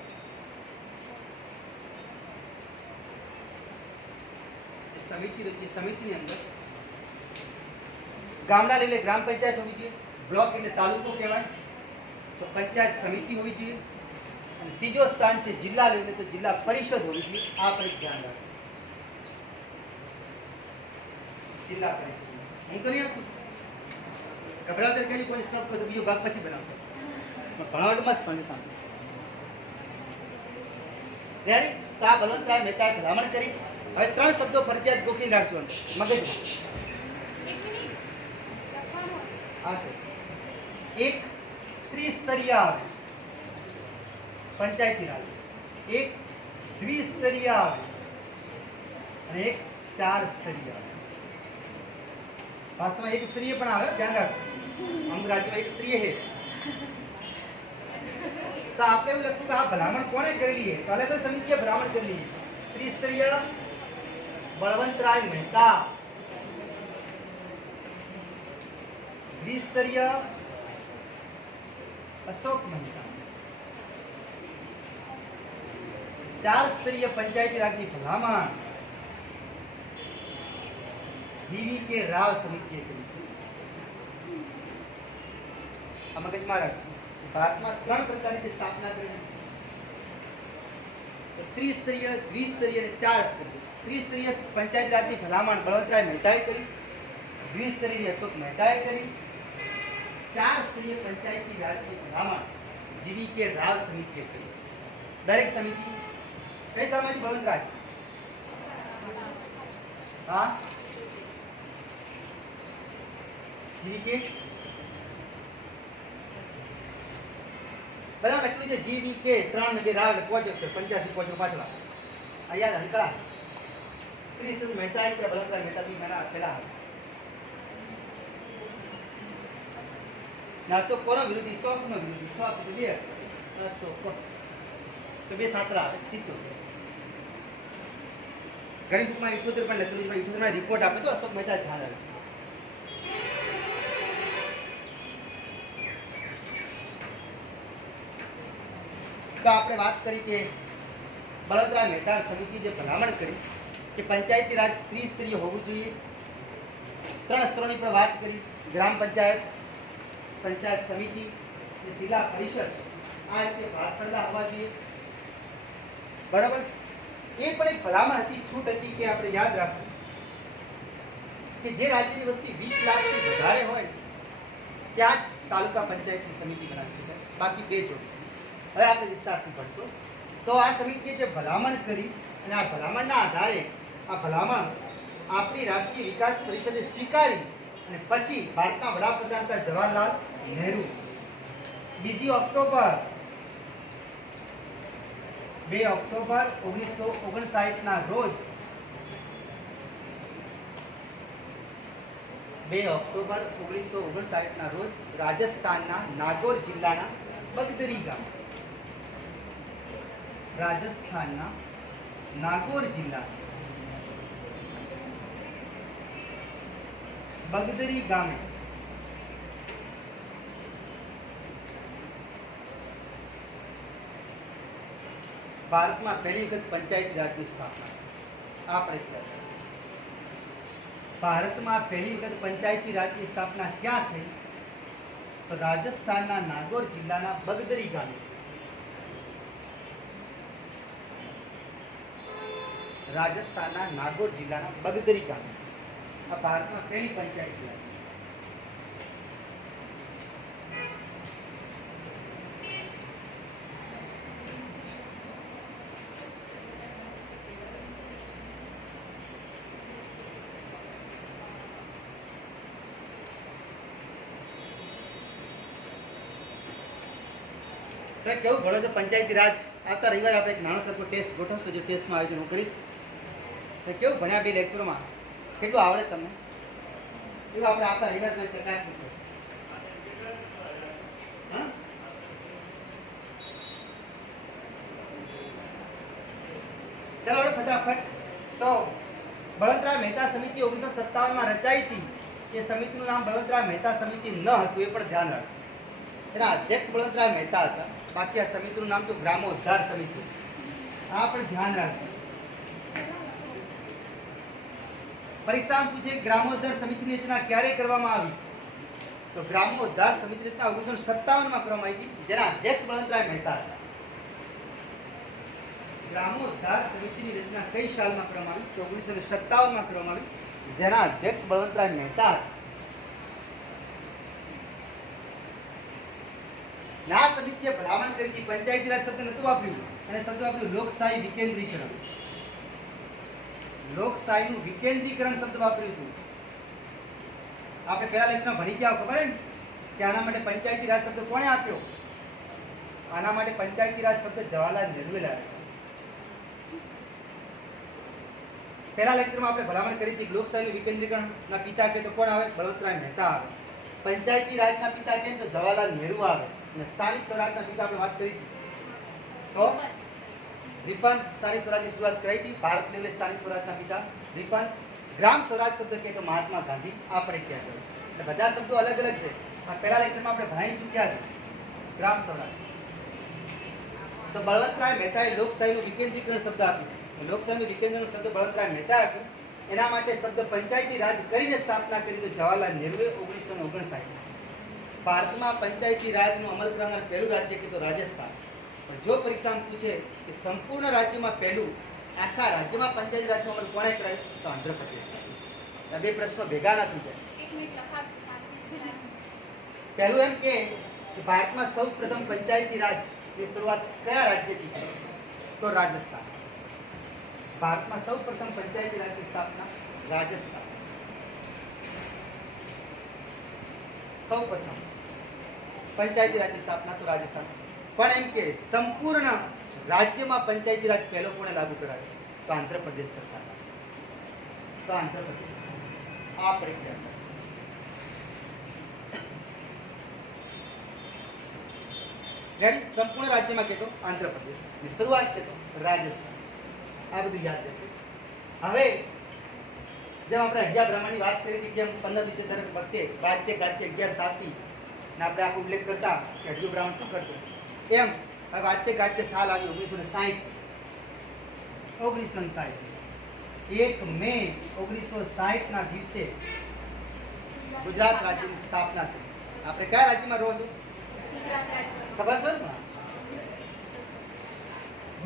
સમિતિની અંદર ગામડા લેવલે ગ્રામ પંચાયત હોવી જોઈએ, બ્લોક એટલે તાલુકો કહેવાય, તો પંચાયત સમિતિ હોવી જોઈએ, અને ત્રીજો સ્થાન છે જિલ્લા લેવલે તો જિલ્લા પરિષદ હોવી જોઈએ. આ પર ધ્યાન રાખો. જિલ્લા પરિષદ હું કરી આપું. ગભરાવતર કરી કોઈ સ્ટોપ કરો, બીજો ભાગ પછી બનાવશો. ભણાવટમાં જ પણ શાંતિ. રેડી? તો આ બળવંતરાય મહેતાએ ભલામણ કરી. હવે 3 શબ્દો ફરજિયાત ગોખી રાખજો અંદર મગજમાં. હા સર. એક ત્રિસ્તરીય આવે પંચાયતી રાજ, એક દ્વિસ્તરીય આવે અને એક 4 સ્તરીય આવે. વાસ્તવમાં એક સ્ત્રીય પણ આવે, ધ્યાન રાખો. અમુક રાજ્યમાં એક સ્ત્રીય છે. તો આપણે એવું લખ્યું કે આ ભલામણ કોણે કરેલી છે? તો અલગ સમિતિએ ભલામણ કરેલી છે. ત્રિસ્તરીય બળવંતરાય મહેતા, દ્વિસ્તરીય અશોક મહેતા, 4 સ્તરીય પંચાયતી રાજની ભલામણ જીવી રાવ સમિતિએ કરી છે. આ મગજમાં રાખજો. ભારતમાં 3 પ્રકારની સ્થાપના કરી છે. ત્રિસ્તરીય, દ્વિસ્તરીય અને 4 સ્તરીય. ત્રિસ્તરીય પંચાયત રાજની ભલામણ બળવંતરાય મહેતાએ કરી, દ્વિસ્તરીય અશોક મહેતાએ કરી, 4 સ્તરીય પંચાયતી રાજની ભલામણ જીવી રાવ સમિતિએ કરી. દરેક સમિતિ કઈ સાલમાંથી બળવંતરાય? હા જીવી બધા લખ્યું છે જીવી કે 3 ને 2 રાવ એટલે 5 અક્ષર 85 5 પાછલા. આ યાદ હલકડા. ત્રિસ્તરીય મહેતા કે બળવંતરાય મહેતા બી મેના પેલા નાસો કોનો વિરોધી? શોક નો વિરોધી. શોક એટલે 2 અક્ષર. શોક તો 2 સાતરા આવે 70. ઘણી બુકમાં 78 પણ લખેલું છે. 78 રિપોર્ટ આપે તો અશોક મહેતા ધ્યાન રાખે. તો આપણે વાત કરી કે બળવંતરાય મહેતા સમિતિ જે ભલામણ કરી કે પંચાયતી રાજ ત્રિસ્તરીય હોવું જોઈએ. 3 સ્તરોની પણ વાત કરી. ગ્રામ પંચાયત, પંચાયત સમિતિ અને જિલ્લા પરિષદ. આ રીતે ભાગ પડેલા હોવા જોઈએ. બરાબર. એ પણ એક ભલામણ હતી, છૂટ હતી કે આપણે યાદ રાખવું કે જે રાજ્યની વસ્તી 20 લાખથી વધારે હોય ત્યાં જ તાલુકા પંચાયતની સમિતિ બનાવી શકાય, બાકી બે જોડી. હવે આપણે વિસ્તારથી ભણશું. તો આ સમિતિએ જે ભલામણ કરી અને આ ભલામણના આધારે આ ભલામણ આપણી રાષ્ટ્રીય વિકાસ પરિષદે સ્વીકારી અને પછી ભારતના વડાપ્રધાન હતા જવાહરલાલ નહેરુ 2 ઓક્ટોબર 1959 ના રોજ 2 ઓક્ટોબર 1959 ના રોજ રાજસ્થાનના નાગોર જિલ્લાના બગદરી ગામ, રાજસ્થાનના નાગોર જિલ્લા બગદરી ગામે ભારતમાં પહેલી વખત પંચાયતી રાજની સ્થાપના. આપણે ભારતમાં પહેલી વખત પંચાયતી રાજની સ્થાપના ક્યાં થઈ? તો રાજસ્થાનના નાગોર જિલ્લાના બગદરી ગામે. રાજસ્થાનના નાગોર જિલ્લાના બગદરી ગામે આ ભારતમાં પહેલી પંચાયતી રાજ. તો કેવું ભણો છો પંચાયતી રાજ? આવતા રવિવારે આપણે એક નાનો સરખો ટેસ્ટ ગોઠવશું, જે ટેસ્ટનું આયોજન હું કરીશ. તો કેવું ભણ્યા બે લેક્ચરોમાં? કેટલું આવડે તમને? એવું આપણે આવતા રવિવારે ચકાસીશું. ચાલો હવે ફટાફટ. તો બળવંતરાય મહેતા સમિતિ 1957 માં રચાઈ હતી. એ સમિતિનું નામ બળવંતરાય મહેતા સમિતિ ન હતું, એ પણ ધ્યાન રાખો. એના અધ્યક્ષ બળવંતરાય મહેતા હતા, બાકી આ સમિતિનું નામ તો ગ્રામોદ્ધાર સમિતિ. આ પણ ધ્યાન રાખજો. પરીક્ષામાં પૂછે ગ્રામોદ્ધાર સમિતિની રચના ક્યારે કરવામાં આવી? તો ગ્રામોદ્ધાર સમિતિની રચના 1957 માં કરવામાં આવી હતી, જેના અધ્યક્ષ બળવંતરાય મહેતા હતા. ગ્રામોદ્ધાર સમિતિની રચના કઈ સાલમાં કરવામાં આવી? તો 1957 માં કરવામાં આવી, જેના અધ્યક્ષ બળવંતરાય મહેતા હતા. ના સમિતિએ ભલામણ કરી હતી, પંચાયતી રાજ શબ્દ નતું વાપર્યું અને શબ્દ વાપર્યું લોકશાહી વિકેન્દ્રીકરણ. લોકશાહીનું વિકેન્દ્રીકરણ શબ્દ વાપર્યું હતું. આપણે પહેલા લેક્ચરમાં ભણી ગયા, ખબર ને કે આના માટે પંચાયતી રાજ શબ્દ કોણે આપ્યો? આના માટે પંચાયતી રાજ શબ્દ જવાહરલાલ નહેરુએ લાવ્યો. પહેલા લેક્ચરમાં આપણે ભલામણ કરી હતી લોકશાહીનું વિકેન્દ્રીકરણના પિતા કે તો કોણ આવે? બળવંતરાય મહેતા આવે. પંચાયતી રાજના પિતા કે તો જવાહરલાલ નહેરુ આવે. અને સ્થાનિક સ્વરાજના પિતા આપણે વાત કરી હતી તો રિપન. સ્થાનિક સ્વરાજની શરૂઆત કરી હતી ભારત લેવલે. સ્થાનિક સ્વરાજના પિતા રિપન. ગ્રામ સ્વરાજ શબ્દ કે તો મહાત્મા ગાંધી. આપણે ક્યાં કર્યું? એટલે બધા શબ્દો અલગ અલગ છે. આ પહેલા લેક્ચરમાં આપણે ભણાઈ ચૂક્યા છે ગ્રામ સ્વરાજ. તો બળવંતરાય મહેતાએ લોકશાહીનું વિકેન્દ્રીકરણ શબ્દ આપ્યું. લોકશાહીનું વિકેન્દ્રીકરણ શબ્દ બળવંતરાય મહેતા આપ્યું. એના માટે શબ્દ પંચાયતી રાજ કરીને સ્થાપના કરી તો જવાહરલાલ નહેરુએ 1959. ભારતમાં પંચાયતી રાજનો અમલ કરનાર પહેલું રાજ્ય કે તો રાજસ્થાન. પણ જો પરીક્ષામાં પૂછે કે સંપૂર્ણ રાજ્યમાં પહેલું, આખા રાજ્યમાં પંચાયતી રાજનો અમલ કોણે કરાવ્યો? તો આંધ્રપ્રદેશ. આ બે પ્રશ્નો ભેગા ના થઈ જાય. પહેલું એમ કે ભારતમાં સૌ પ્રથમ પંચાયતી રાજની શરૂઆત કયા રાજ્યથી થઈ? તો રાજસ્થાન. ભારતમાં સૌ પ્રથમ પંચાયતી રાજની સ્થાપના રાજસ્થાન. સૌ પ્રથમ પંચાયતી રાજની સ્થાપના તો રાજસ્થાન. પણ એમ કે સંપૂર્ણ રાજ્યમાં પંચાયતી રાજ પહેલો કોણે લાગુ કરાવ્યો? તો આંધ્રપ્રદેશ સરકાર. તો આંધ્રપ્રદેશ. આ પરીક્ષા રેડી. સંપૂર્ણ રાજ્યમાં કહેતો આંધ્રપ્રદેશ, શરૂઆત કહેતો રાજસ્થાન. આ બધું યાદ રહેશે. હવે જેમ આપણે અઢિયા બ્રાહ્મણની વાત કરી હતી, જેમ 15 દિવસે દરેક વખતે વાદ્ય ગાદ્ય 11 સાલથી ને આપણે આખો ઉલ્લેખ કરતા કે અઢિયો બ્રાહ્મણ શું કરતો, એમ હવે વાદ્ય ગાદ્ય સાલ આવી 1960. 1 મે 1960 ના દિવસે ગુજરાત રાજ્યની સ્થાપના થઈ. આપણે કયા રાજ્યમાં રહો છો? ખબર છે ને?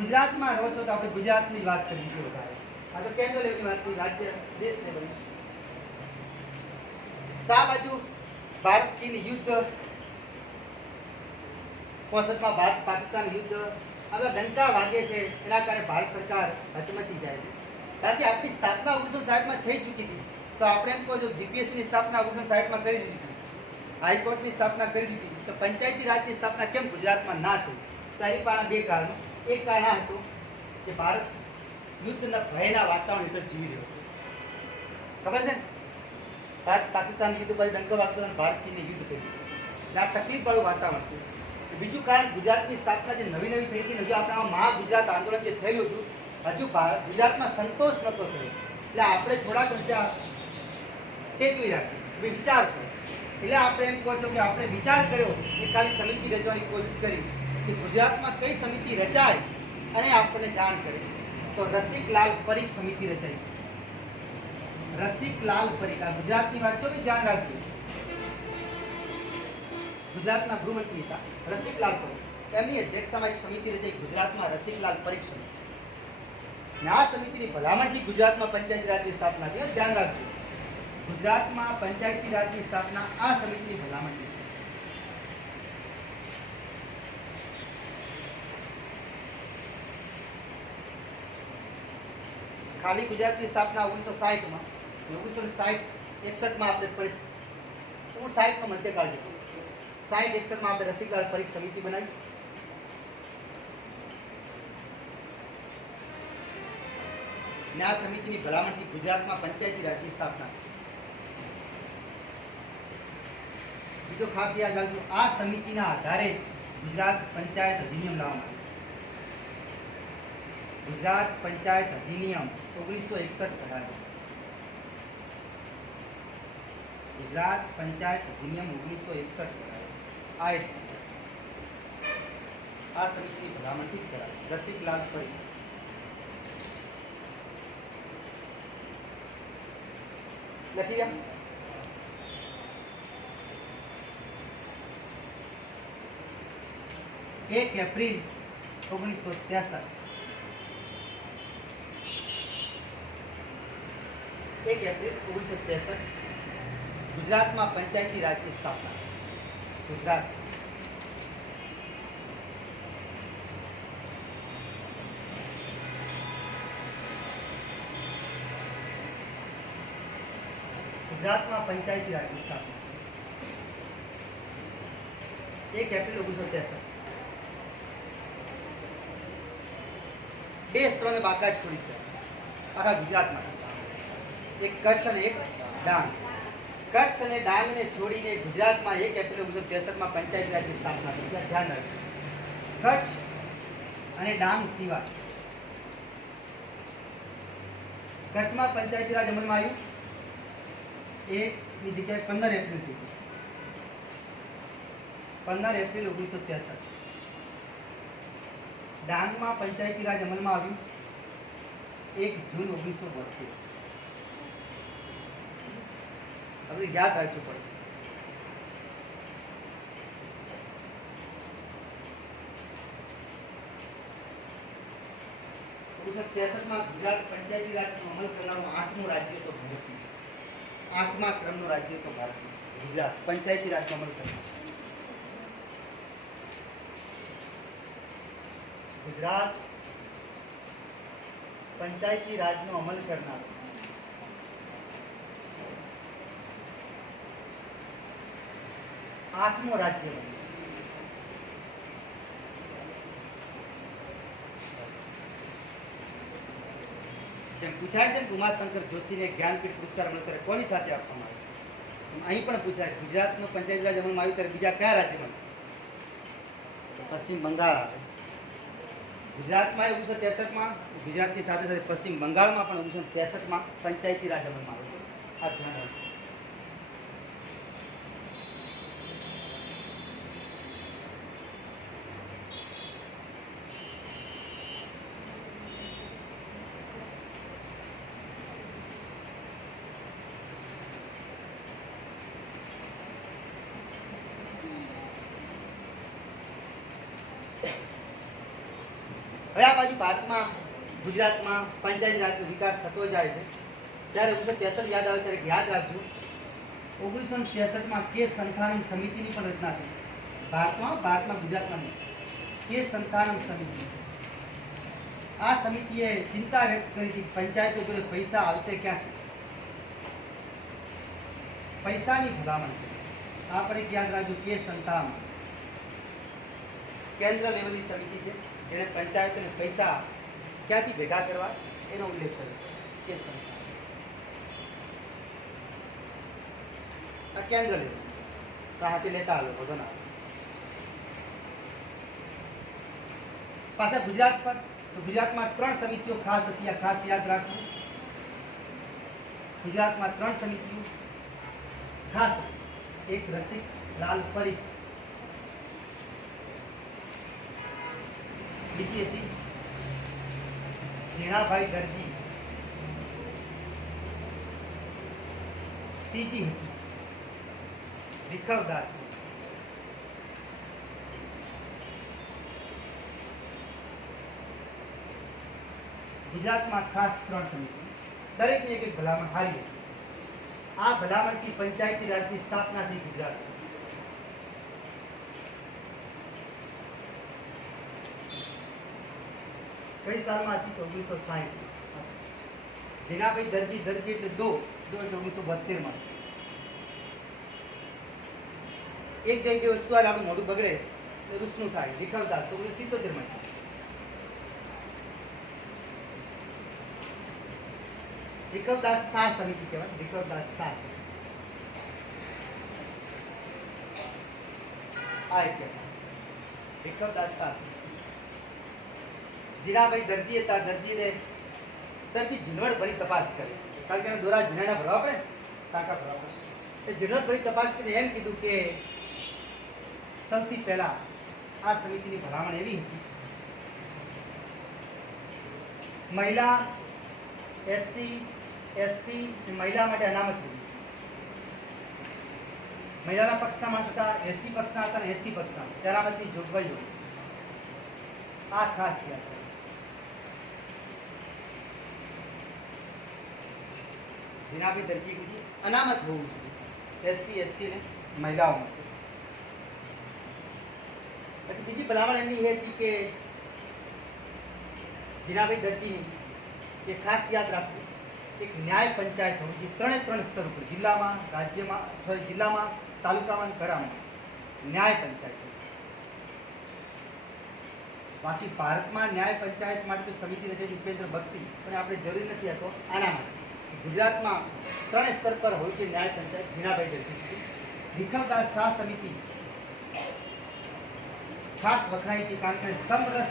ગુજરાતમાં રહો છો તો આપણે ગુજરાતની જ વાત કરવી છે વધારે. આ તો કેન્દ્ર લેવલની વાત કરી, રાજ્ય દેશ લેવલની. તો આ બાજુ ભારત ચીન યુદ્ધ, 65માં ભારત પાકિસ્તાન યુદ્ધ, આ ડંકા વાગે છે, એના કારણે ભારત સરકાર હચમચી જાય છે. બાકી આપણી સ્થાપના 1960માં થઈ ચૂકી હતી. તો આપણે એમ કહો છો જીપીએસસીની સ્થાપના 1960માં કરી દીધી હતી, હાઈકોર્ટની સ્થાપના કરી દીધી, તો પંચાયતી રાજની સ્થાપના કેમ ગુજરાતમાં ના થઈ? તો એની પાછળ બે કારણો. એક કારણ આ હતું કે ભારત યુદ્ધના ભયના વાતાવરણ હેઠળ જીવી રહ્યો હતો. ખબર છે ને, ભારત પાકિસ્તાન યુદ્ધ પર ડંકો વાગતો અને ભારત ચીનને યુદ્ધ કર્યું. આ તકલીફવાળું વાતાવરણ હતું. બીજું કારણ ગુજરાતની સ્થાપના જે નવી નવી થઈ હતી, હજુ આપણામાં મહા ગુજરાત આંદોલન જે થયેલું હતું, હજુ ગુજરાતમાં સંતોષ નહોતો થયો. એટલે આપણે થોડાક વર્ષે ટેકવી રાખી વિચારશો. એટલે આપણે એમ કહો છો કે આપણે વિચાર કર્યો કે ખાલી સમિતિ રચવાની કોશિશ કરી કે ગુજરાતમાં કઈ સમિતિ રચાય અને આપણને જાણ કરે. તો રસિકલાલ પરીખ સમિતિ રચાઈ. રસિકલાલ પરીખ, આ ગુજરાતની વાત છો, ધ્યાન રાખજો. ગુજરાતના ગૃહમંત્રી હતા રસિકલાલ પરીખ, એમની અધ્યક્ષતામાં એક સમિતિ રચાઈ ગુજરાતમાં, રસિકલાલ પરીખ સમિતિ. આ સમિતિની ભલામણથી ગુજરાતમાં પંચાયતી રાજની સ્થાપના થઈ. ધ્યાન રાખજો, ગુજરાતમાં પંચાયતી રાજની સ્થાપના આ સમિતિની ભલામણથી. ખાલી ગુજરાતની સ્થાપના 1960માં, 1960-61માં આપણે 60નો મધ્યકાળ હતો. 60-61માં આપણે રસિકલાલ પરીખ સમિતિ બનાવી. ને આ સમિતિની ભલામણથી ગુજરાતમાં પંચાયતી રાજની સ્થાપના. બીજો ખાસ યાદ રાખજો, આ સમિતિના આધારે ગુજરાત પંચાયત અધિનિયમ લાવવામાં આવ્યું. ગુજરાત પંચાયત અધિનિયમ 1961 કઢાવ્યો. ગુજરાત પંચાયત અધિનિયમ 1961 કઢાવ્યો. આ સમિતિની ભલામણથી જ કરાવ્યો. રસિકલાલ પરીખ. લખી દે. 1 એપ્રિલ 1963. 1 એપ્રિલ 1963 ગુજરાતમાં પંચાયતી રાજની સ્થાપના. ગુજરાત ગુજરાતમાં પંચાયતી રાજની સ્થાપના 1 એપ્રિલ 1963. બે સ્ત્રોને બાકાત છોડી દીધા આખા ગુજરાતમાં. એક કચ્છ અને એક ડાંગ. કચ્છ અને ડાંગને છોડીને ગુજરાતમાં 1 એપ્રિલ 1963માં પંચાયતી રાજની સ્થાપના થઈ. ધ્યાન રાખજો, કચ્છ અને ડાંગ સિવાય કચ્છમાં પંચાયતી રાજ અમલમાં આવ્યું. એકની જગ્યાએ 15 એપ્રિલ થઈ. 15 એપ્રિલ 1963. ડાંગમાં પંચાયતી રાજ અમલમાં આવ્યું 1 જૂન 1972. હવે યાદ રાખવું પડે. માં ગુજરાત પંચાયતી રાજનો અમલ કરનારું 8મું રાજ્ય તો ભારત. 8મા ક્રમનું રાજ્ય તો ભારત. ગુજરાત પંચાયતી રાજનો અમલ કરનાર. ગુજરાત પંચાયતી રાજનો અમલ કરનાર 8મો રાજ્ય બન્યું. જેમ પૂછાય છે ને ઉમાશંકર જોશીને જ્ઞાનપીઠ પુરસ્કાર મળે કોની સાથે આપવામાં આવે, અહીં પણ પૂછાય ગુજરાતનો પંચાયતી રાજ અમલમાં આવ્યું ત્યારે બીજા કયા રાજ્યમાં? પશ્ચિમ બંગાળ આવે. ગુજરાતમાં 1963માં, ગુજરાતની સાથે સાથે પશ્ચિમ બંગાળમાં પણ 1963માં પંચાયતી રાજ અમલમાં આવ્યો. આ ધ્યાન રાખજો. હવે આ બાજુ ભારતમાં ગુજરાતમાં પંચાયતી રાજનો વિકાસ થતો જાય છે ત્યારે 1963 યાદ આવે ત્યારે યાદ રાખજો 1963માં કે સંસ્થાનમ સમિતિની પણ રચના થઈ ભારતમાં ગુજરાતમાં નહીં કે સંસ્થાનમ સમિતિ આ સમિતિએ ચિંતા વ્યક્ત કરી કે પંચાયતો જોડે પૈસા આવશે ક્યાંથી પૈસાની ભલામણ આપણે યાદ રાખજો કે સંસ્થાન કેન્દ્ર લેવલની સમિતિ છે જેણે પંચાયતોને પૈસા ક્યાંથી ભેગા કરવા એનો ઉલ્લેખ કર્યો કે સંસ્થાન આ કેન્દ્ર લેવલ હાથે લેતા આવ્યો બધો ના પાછા ગુજરાત પર તો ગુજરાતમાં 3 સમિતિઓ ખાસ હતી આ ખાસ યાદ રાખવું ગુજરાતમાં 3 સમિતિઓ ખાસ એક રસિક લાલ પરીખ બીજી હતી ઝીણાભાઈ દરજી ત્રીજી હતી વિખવદાસ ગુજરાતમાં ખાસ 3 સમિતિ દરેકની એક ભલામણ હારી હતી આ ભલામણથી પંચાયતી રાજની સ્થાપના થઈ ગુજરાત કઈ સાલમાં હતી તો 1960 ઝીણાભાઈ દરજી એટલે દો એટલે 1972 માં એક જગ્યાએ વસ્તુ આ આપણું મોઢું બગડે એટલે રૂસનું થાય વિખવદાસ 1977 માં વિખવદાસ શાહ સમિતિ કહેવાય વિખવદાસ શાહ આ એક વિખવદાસ શાહ ઝીણાભાઈ દરજી હતા દરજી ઝીણવટ ભરી તપાસ કરી કારણ કે દોરા ઝીણાના ભરવા પડે ટાંકા ભરવા પડે એ ઝીણવટ ભરી તપાસ કરીને એમ કીધું કે સૌથી પહેલા આ સમિતિની ભલામણ એવી હતી મહિલા એસસી એસટી મહિલા માટે અનામત હતી મહિલાના પક્ષના માણસ હતા એસસી પક્ષના હતા અને એસટી પક્ષના અનામતની જોગવાઈ હોય આ ખાસ યાદ ઝીણાભાઈ દરજી કીધી અનામત હોવું જોઈએ એસસી એસટી ને મહિલાઓ માટે પછી બીજી ભલામણ એમની એ હતી કે ઝીણાભાઈ દરજીની કે ખાસ યાદ રાખવું એક ન્યાય પંચાયત હોવી જોઈએ 3 સ્તર ઉપર જિલ્લામાં રાજ્યમાં જિલ્લામાં તાલુકામાં કરામાં ન્યાય પંચાયત બાકી ભારતમાં ન્યાય પંચાયત માટે તો સમિતિ રચાઈ ઉપેન્દ્ર બક્ષી પણ આપણે જરૂરી નથી હતો આના માટે ગુજરાતમાં 3 સ્તર પર હોય છે ન્યાય પંચાયત ઝીણાભાઈ દરજી વિખવદાસ શાહ સમિતિ ખાસ વખણાઈ હતી કારણ કે સમરસ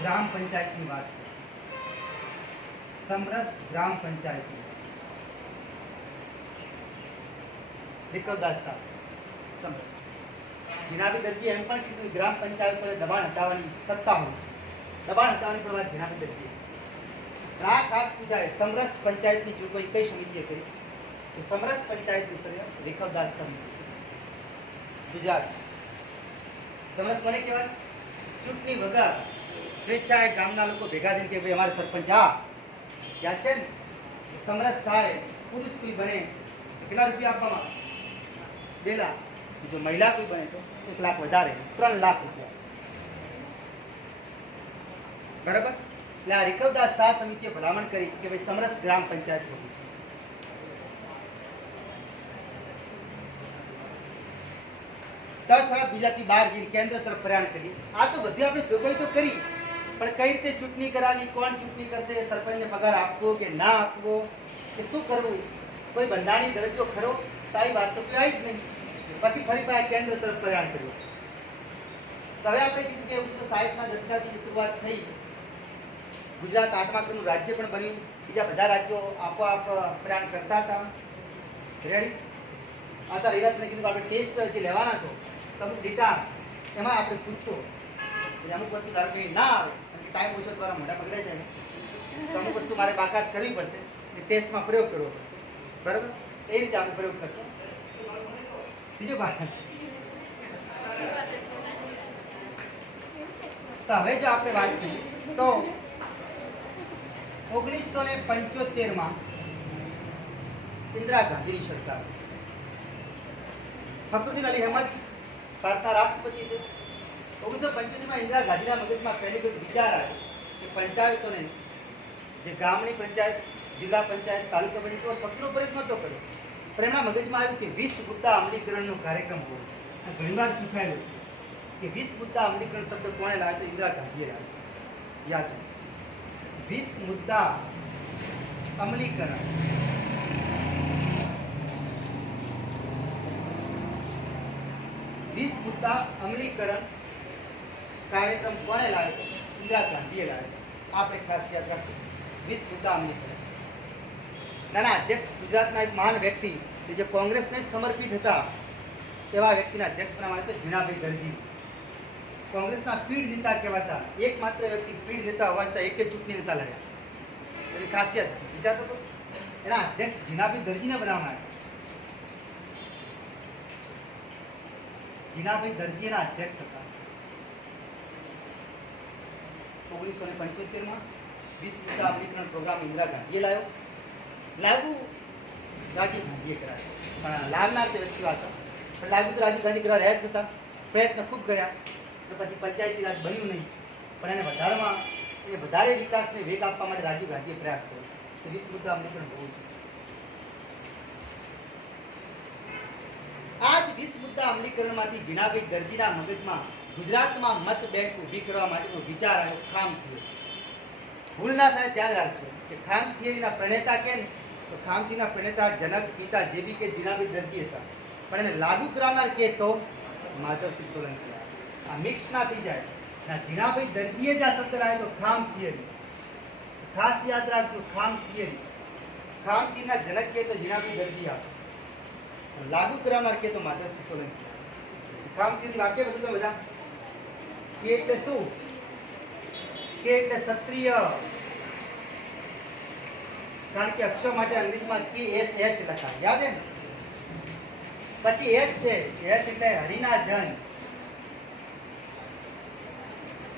ગ્રામ પંચાયતની વાત છે સમરસ ગ્રામ પંચાયત વિખવદાસ શાહ સમરસ ઝીણાભાઈ દરજીએ એમ પણ કીધું ગ્રામ પંચાયત પર દબાણ હટાવવાની સત્તા હોય દબાણ હટાવવાની પણ વાત ઝીણાભાઈ દરજીએ આ ખાસ પૂછાય સમરસ પંચાયતની જોગવાઈ કઈ સમિતિએ કરી તો સમરસ પંચાયતની સભ્ય વિખવદાસ સમિતિ ગુજરાત સમરસ મને કહેવાય ચૂંટણી વગર સ્વેચ્છાએ ગામના લોકો ભેગા થઈને કે ભાઈ અમારે સરપંચ યાદ છે ને સમરસ થાય પુરુષ કોઈ બને કેટલા રૂપિયા આપવામાં 2 લાખ જો મહિલા કોઈ બને તો 1 લાખ વધારે 3 લાખ રૂપિયા બરાબર એટલે આ વિખવદાસ શાહ સમિતિએ ભલામણ કરી કે ભાઈ સમરસ ગ્રામ પંચાયત હોવી થોડા ગુજરાતી બહાર જઈને કેન્દ્ર તરફ પ્રયાણ કરી આ તો બધી આપણે જોગવાઈ તો કરી પણ કઈ રીતે ચૂંટણી કરાવી કોણ ચૂંટણી કરશે સરપંચને પગાર આપવો કે ના આપવો કે શું કરવું કોઈ બંધારણીય દરજ્જો ખરો તો આવી વાત તો કોઈ આવી જ નહીં પછી ફરી પાછા કેન્દ્ર તરફ પ્રયાણ કર્યું તો હવે આપણે કીધું કે 1960ના દશકાથી શરૂઆત થઈ ગુજરાત 8મા ક્રમનું રાજ્ય પણ બન્યું બીજા બધા રાજ્યો આપોઆપ પ્રયાણ કરતા હતા રેડી आता रिवाज ने कीधुं આપણે ટેસ્ટ જે લેવાના છો તો અમુક ડેટા એમાં આપણે પૂછશો કે અમુક વસ્તુ ધારો કે ના આવે અને ટાઈમ ઓછો દ્વારા મોઢા બગડે છે તો અમુક વસ્તુ મારે બાકાત કરવી પડશે કે ટેસ્ટમાં પ્રયોગ કરવો પડશે બરાબર એ રીતે આપણે પ્રયોગ કરશું બીજો વાત તો હવે જો આપણે વાત કરીએ તો 1975 ઇન્દિરા ગાંધીની સરકાર, ફખરુદ્દીન અલી અહેમદ ભારતના રાષ્ટ્રપતિ છે. 1975 ઇન્દિરા ગાંધીના મગજમાં પહેલી વખત વિચાર આવ્યો કે પંચાયતોને, જે ગામની પંચાયત, જિલ્લા પંચાયત, તાલુકા પંચાયત સપનો પ્રયોગ નહોતો કર્યો, પણ એમના મગજમાં આવ્યું કે 20 મુદ્દા અમલીકરણનો કાર્યક્રમ હોય. ઘણીવાર પૂછાયેલું છે કે 20 મુદ્દા અમલીકરણ શબ્દ કોણે લાવ્યો? તો ઇન્દિરા ગાંધીએ લાવ્યો. યાદ રાખો, 20 મુદ્દા અમલીકરણ. 20 મુદ્દા અમલીકરણ કાર્યક્રમ કોણે લાવ્યો? ઇન્દિરા ગાંધીએ લાવ્યો. આપણે ખાસ યાદ રાખો, 20 મુદ્દા અમલીકરણ. નાના અધ્યક્ષ ગુજરાતના એક મહાન વ્યક્તિ કે જે કોંગ્રેસને જ સમર્પિત હતા, એવા વ્યક્તિના અધ્યક્ષ બનાવવા તો જીણાભાઈ દરજી, કોંગ્રેસના પીઢ નેતા કહેવાતા. એકમાત્ર વ્યક્તિ પીઢ નેતા હોવા છતાં એક જ ચૂંટણી નેતા લડ્યા. એની ખાસિયત વિચારતો હતો. એના અધ્યક્ષ જીણાભાઈ દરજીને બનાવવાના. જીણાભાઈ દરજી એના અધ્યક્ષ હતા. 1975 20 મુદ્દા અમલીકરણ પ્રોગ્રામ ઇન્દિરા ગાંધીએ લાવ્યો. લાગુ રાજીવ ગાંધીએ કરાયો, પણ લાવનાર તે વ્યક્તિ હતા. પણ લાગુ તો રાજીવ ગાંધી કરવા રહ્યા જ નતા. પ્રયત્ન ખૂબ કર્યા, પછી પંચાયતી રાજ બન્યું નહીં. પણ એને વધારે વિકાસને વેગ આપવા માટે રાજીવ ગાંધીએ પ્રયાસ કર્યો. તો 20 મુદ્દા અમલીકરણ બહુ. આ જ 20 મુદ્દા અમલીકરણમાંથી જીણાભાઈ દરજીના મગજમાં ગુજરાતમાં મત બેંક ઊભી કરવા માટેનો વિચાર આવ્યો, ખામ થિયરી. ભૂલ ના થાય ધ્યાન રાખજો કે ખામ થિયરીના પ્રણેતા કેમ? તો ખામ થિયરીના પ્રણેતા જનક પિતા જેબી કે જીણાભાઈ દરજી હતા, પણ એને લાગુ કરાવનાર કે તો માધવસિંહ સોલંકી. આ મિક્સ ના થઈ જાય. જીણાભાઈ દરજીએ જ આ શબ્દ લાવ્યો, ખામ થિયરી. ખાસ યાદ રાખજો, ખામ થિયરી. ખામ થિયરીના જનક કે તો જીણાભાઈ દરજી આવે, લાગુ કરાવનાર કે તો માધવસિંહ સોલંકી. ખામ થિયરી વાક્ય બધું તો બધા. કે એટલે શું? કે એટલે ક્ષત્રિય. કારણ કે અક્ષર માટે અંગ્રેજીમાં KSH લખાય, યાદ હે ને? પછી H છે, H એટલે હરિના જન,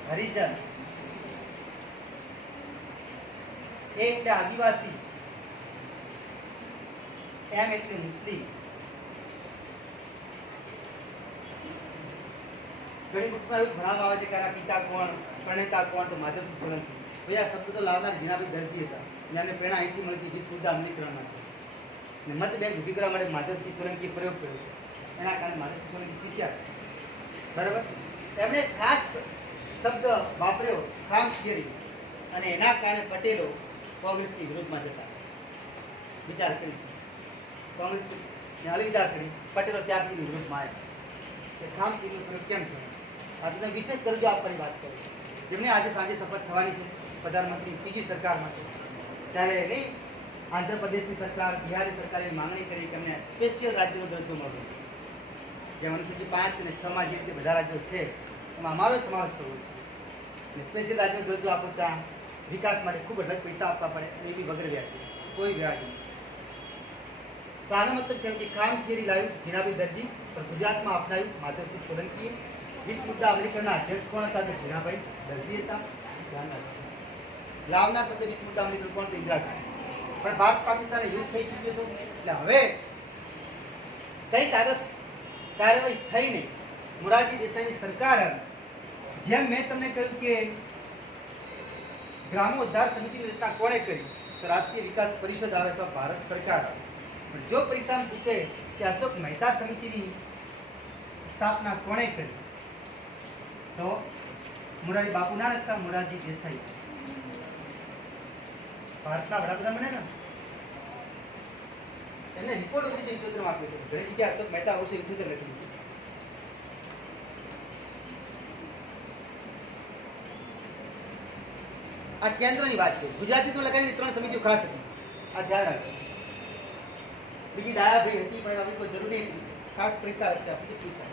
હરિજન. A એટલે આદિવાસી, M એટલે મુસ્લિમ. ઘણી બુક્સમાં એવું ભણાવવામાં આવે છે કે આના પિતા કોણ, પ્રણેતા કોણ? તો માધવસિંહ સોલંકી. ભાઈ આ શબ્દ તો લાવનાર જીણાભાઈ દરજી હતા. એમને પ્રેરણા અહીંથી મળતી 20 મુદ્દા અમલીકરણ માટે. અને મત બેંક ઊભી કરવા માટે માધવસિંહ સોલંકીએ પ્રયોગ કર્યો. એના કારણે માધવસિંહ સોલંકી જીત્યા. બરાબર? એમણે ખાસ શબ્દ વાપર્યો, ખામ થિયરી. અને એના કારણે પટેલો કોંગ્રેસની વિરુદ્ધમાં જતા. વિચાર કરી, કોંગ્રેસને અલવિદા કરી, પટેલો ત્યારથી વિરુદ્ધમાં આવ્યા. કે ખામ થિયરીનો પ્રયોગ કેમ થયો? આ તો વિશેષ દરજ્જો આપવાની વાત કરું. જેમને આજે સાંજે શપથ થવાની છે પ્રધાનમંત્રી ત્રીજી સરકાર માટે, ત્યારે નહીં આંધ્રપ્રદેશની સરકાર, બિહારની સરકારે માંગણી કરી કે અમને સ્પેશિયલ રાજ્યનો દરજ્જો મળવો. જેમ અનુસૂચિ 5 અને 6 જે રીતે બધા રાજ્યો છે એમાં અમારો સમાવેશ થવો જોઈએ. સ્પેશિયલ રાજ્યનો દરજ્જો આપતા વિકાસ માટે ખૂબ અઢળક પૈસા આપવા પડે, અને એ બી વગર વ્યાજે, કોઈ વ્યાજ નહીં. તો આનો મતલબ કેમ કે ખામ થિયરી લાવ્યું જીણાભાઈ દરજી, પણ ગુજરાતમાં અપનાવ્યું માધવસિંહ સોલંકીએ. 20 મુદ્દા અમલીકરણના અધ્યક્ષ કોણ હતા? તો જીણાભાઈ દરજી હતા. ધ્યાન રાખજો. લાવનાર શબ્દ 20 મુદ્દા અમલીકરણ કોણ? તો ઇન્દિરા ગાંધી. પણ ભારત પાકિસ્તાને યુદ્ધ થઈ ચૂક્યું હતું, એટલે હવે કઈ કાર્યવાહી થઈ નહીં. મોરારજી દેસાઈની સરકાર, જેમ મેં તમને કહ્યું કે ગ્રામોદ્ધાર સમિતિની રચના કોણે કરી? તો રાષ્ટ્રીય વિકાસ પરિષદ આવે તો ભારત સરકાર આવે. પણ જો પરીક્ષામાં પૂછે કે અશોક મહેતા સમિતિની સ્થાપના કોણે કરી? તો મોરારી બાપુ ના હતા, મોરારજી દેસાઈ. ભારતના વડાપ્રધાન બને ને, એમને રિપોર્ટ 1978 આપ્યો હતો. ઘણી જગ્યાએ અશોક મહેતા 1978 લખ્યું છે. આ કેન્દ્રની વાત છે. ગુજરાતી તો લખાયેલી 3 સમિતિઓ ખાસ હતી, આ ધ્યાન રાખજો. બીજી ડાયાભાઈ હતી, પણ આપણી કોઈ જરૂર નહીં. ખાસ પરીક્ષા હશે આપણે પૂછાય.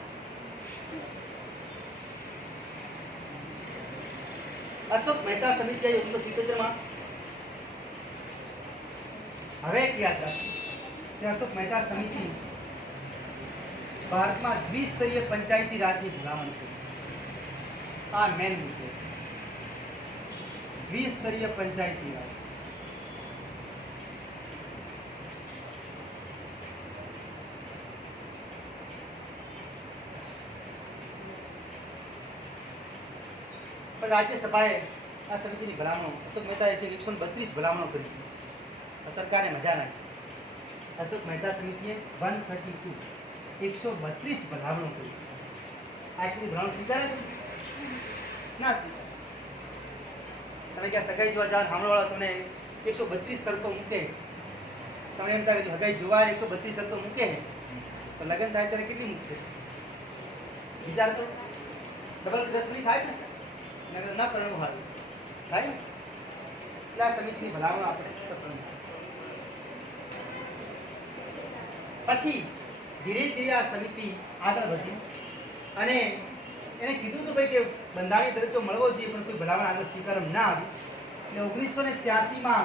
અશોક મહેતા સમિતિ આવી 1977 હવે એક યાદ રાખો કે અશોક મહેતા સમિતિ ભારતમાં દ્વિસ્તરીય પંચાયતી રાજની ભલામણ કરી. આ મેન મુદ્દો. દ્વિસ્તરીય પંચાયતી રાજ. પણ રાજ્યસભાએ આ સમિતિની ભલામણો અશોક મહેતાએ 132 ભલામણો કરી. સરકારે મજા નાખી. અશોક મહેતા સમિતિએ 132 ભલામણો કરી. આટલી ભલામણ સ્વીકારે ના સ્વીકારે. તમે ક્યાં સગાઈ જોવા જાઓ, સાંભળવાળા તમને 132 શરતો મૂકે, તમને એમ થાય કે સગાઈ જોવા 132 શરતો મૂકે તો લગ્ન થાય ત્યારે કેટલી મૂકશે? વિચાર તો ડબલ 10 થાય ને, ના પરણવું સારું થાય ને. એટલે આ સમિતિની ભલામણો આપણે પસંદ. પછી ધીરે ધીરે આ સમિતિ આગળ વધી અને એને કીધું હતું ભાઈ કે બંધારણીય દરજ્જો મળવો જોઈએ, પણ કોઈ ભલામણ આગળ સ્વીકારવામાં ના આવી. એટલે 1983માં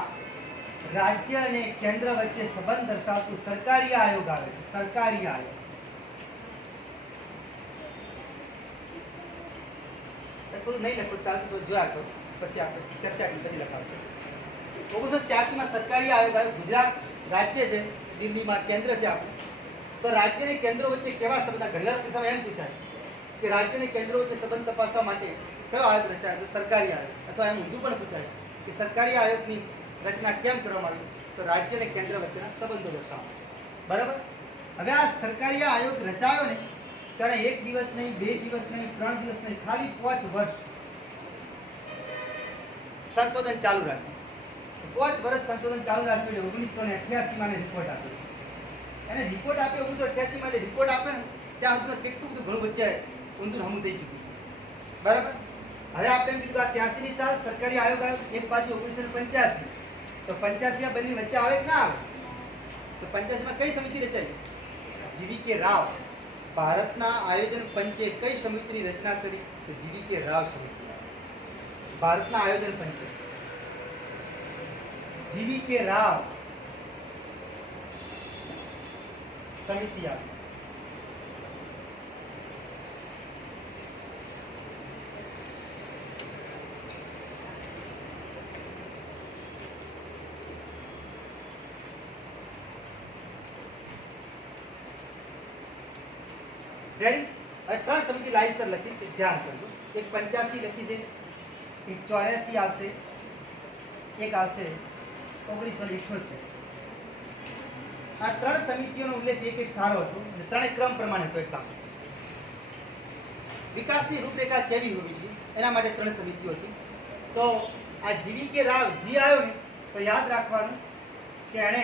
રાજ્ય અને કેન્દ્ર વચ્ચે સંબંધ દર્શાવતું સરકારી આયોગ આવે છે. સરકારી આયોગ થોડું નહીં લખો, ચાલશે તો જોયા કરો, પછી આપણે ચર્ચા કરી પછી લખાવશું. 1983માં સરકારી આયોગ આવ્યો. ગુજરાત રાજ્ય છે, દિલ્હીમાં કેન્દ્ર છે આપણું. તો રાજ્ય અને કેન્દ્ર વચ્ચે કેવા સંબંધ? ઘણીવાર કિસ્સામાં એમ પૂછાય કે રાજ્ય અને કેન્દ્ર વચ્ચે સંબંધ તપાસવા માટે કયો આયોગ રચાય? તો સરકારી આયોગ. અથવા એમ ઊંધું પણ પૂછાય કે સરકારી આયોગની રચના કેમ કરવામાં આવી? તો રાજ્ય અને કેન્દ્ર વચ્ચેના સંબંધો દર્શાવવા. બરાબર. હવે આ સરકારી આયોગ રચાયો ને ત્યારે 1 દિવસ નહીં, 2 દિવસ નહીં, 3 દિવસ નહીં, ખાલી 5 વર્ષ સંશોધન ચાલુ રાખ્યું. 5 વર્ષ સંશોધન ચાલુ રાખ્યું. 1988માં રિપોર્ટ આપ્યો. એને રિપોર્ટ આપ્યો 1988માં. રિપોર્ટ આપે ને ત્યાં સુધી કેટલું બધું ઘણું વચ્ચે ઊંધું હમું થઈ ચૂક્યું. બરાબર. હવે આપણે એમ કીધું આ 83ની સાલ સરકારી આયોગ આવ્યો, એક બાજુ 1985. તો 85 બંને વચ્ચે આવે કે ના આવે? તો 85માં કઈ સમિતિ રચાઈ? જીવી કે રાવ. ભારતના આયોજન પંચે કઈ સમિતિની રચના કરી? તો જીવી કે રાવ સમિતિ. ભારતના આયોજન પંચે જીવી કે રાવ સમિતિ આવી. રેડી? હવે 3 સમિતિ લાઈનસર લખીશ, ધ્યાન કરજો. એક 85 લખી છે, એક 84 આવશે, એક આવશે 1978. આ 3 સમિતિઓનો ઉલ્લેખ એક સારો હતો અને ત્રણે ક્રમ પ્રમાણે હતો. એટલા વિકાસની રૂપરેખા કેવી હોવી જોઈએ એના માટે 3 સમિતિઓ હતી. તો આ જીવી કે રાવ જી આવ્યો ને તો યાદ રાખવાનું કે એણે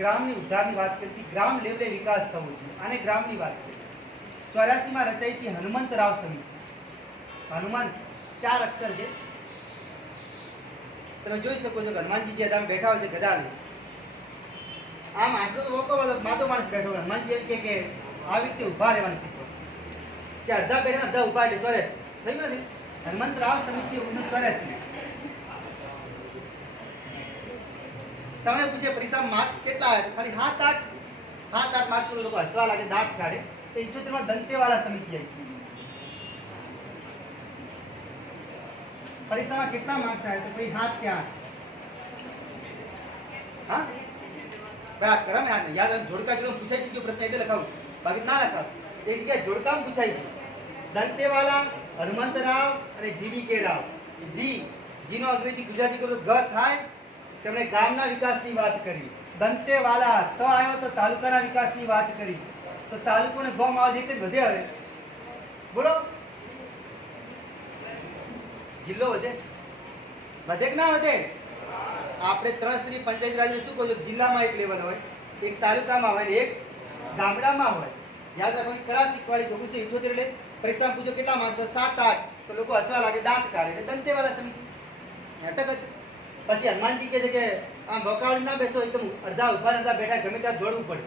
ગ્રામની ઉદ્ધારની વાત કરી હતી. ગ્રામ લેવલે વિકાસ થવો જોઈએ, આને ગ્રામની વાત કરી. 84માં રચાઈ હતી હનુમંતરાવ સમિતિ. હનુમંત 4 અક્ષર છે. તમે જોઈ શકો છો કે હનુમાનજી જે આમ બેઠા હોય છે ગદા લઈ. આમ આટલો તો વોકો માતો માણસ બેઠો હોય. હનુમાનજી એમ કે આવી રીતે ઊભા રહેવાનું શીખો કે અડધા બેઠા અડધા ઊભા એટલે 84 થઈ ગયું નથી. હનુમંતરાવ સમિતિ 1984. તમને પૂછે પરીક્ષામાં માર્ક્સ કેટલા આવે? ખાલી 7-8 માર્ક્સ લોકો હસવા લાગે, દાંત કાઢે. તો 78માં દંતેવાલા સમિતિ આવી. પરીક્ષામાં કેટલા માર્ક્સ આવે? તો ભાઈ 7 કે 8. હા ભાઈ આ કરમ યાદ જોડકા જોડો પૂછાઈ ચૂક્યો પ્રશ્ન એટલે લખાવું, બાકી ના લખાવ. એક જગ્યાએ જોડકામાં પૂછાઈ ગયું. દંતેવાલા, હનુમંતરાવ અને જીવી કે રાવ. જી નો અંગ્રેજી ગુજરાતી કરો તો ગ થાય. તેમણે ગામના વિકાસની વાત કરી. દંતેવાલા તો આવ્યો તો તાલુકાના વિકાસની વાત કરી. તો તાલુકોને ગામ આવે રીતે વધે. હવે બોલો, જિલ્લો વધે કે ના વધે? આપણે 3 સ્તરીય પંચાયત રાજને શું કહો છો? જિલ્લામાં એક લેવલ હોય, એક તાલુકામાં હોય, એક ગામડામાં હોય. યાદ રાખવાની કળા શીખવાડી. 1978 એટલે પરીક્ષામાં પૂછો કેટલા માર્ક્સ? 7-8. તો લોકો હસવા લાગે, દાંત કાઢે. એટલે દંતેવાલા સમિતિ અટક હતી. પછી હનુમાનજી કહે છે કે આમ ભોકાવળી ના બેસો, એકદમ અડધા ઉભા અડધા બેઠા, ગમે ત્યાં જોડવું પડે.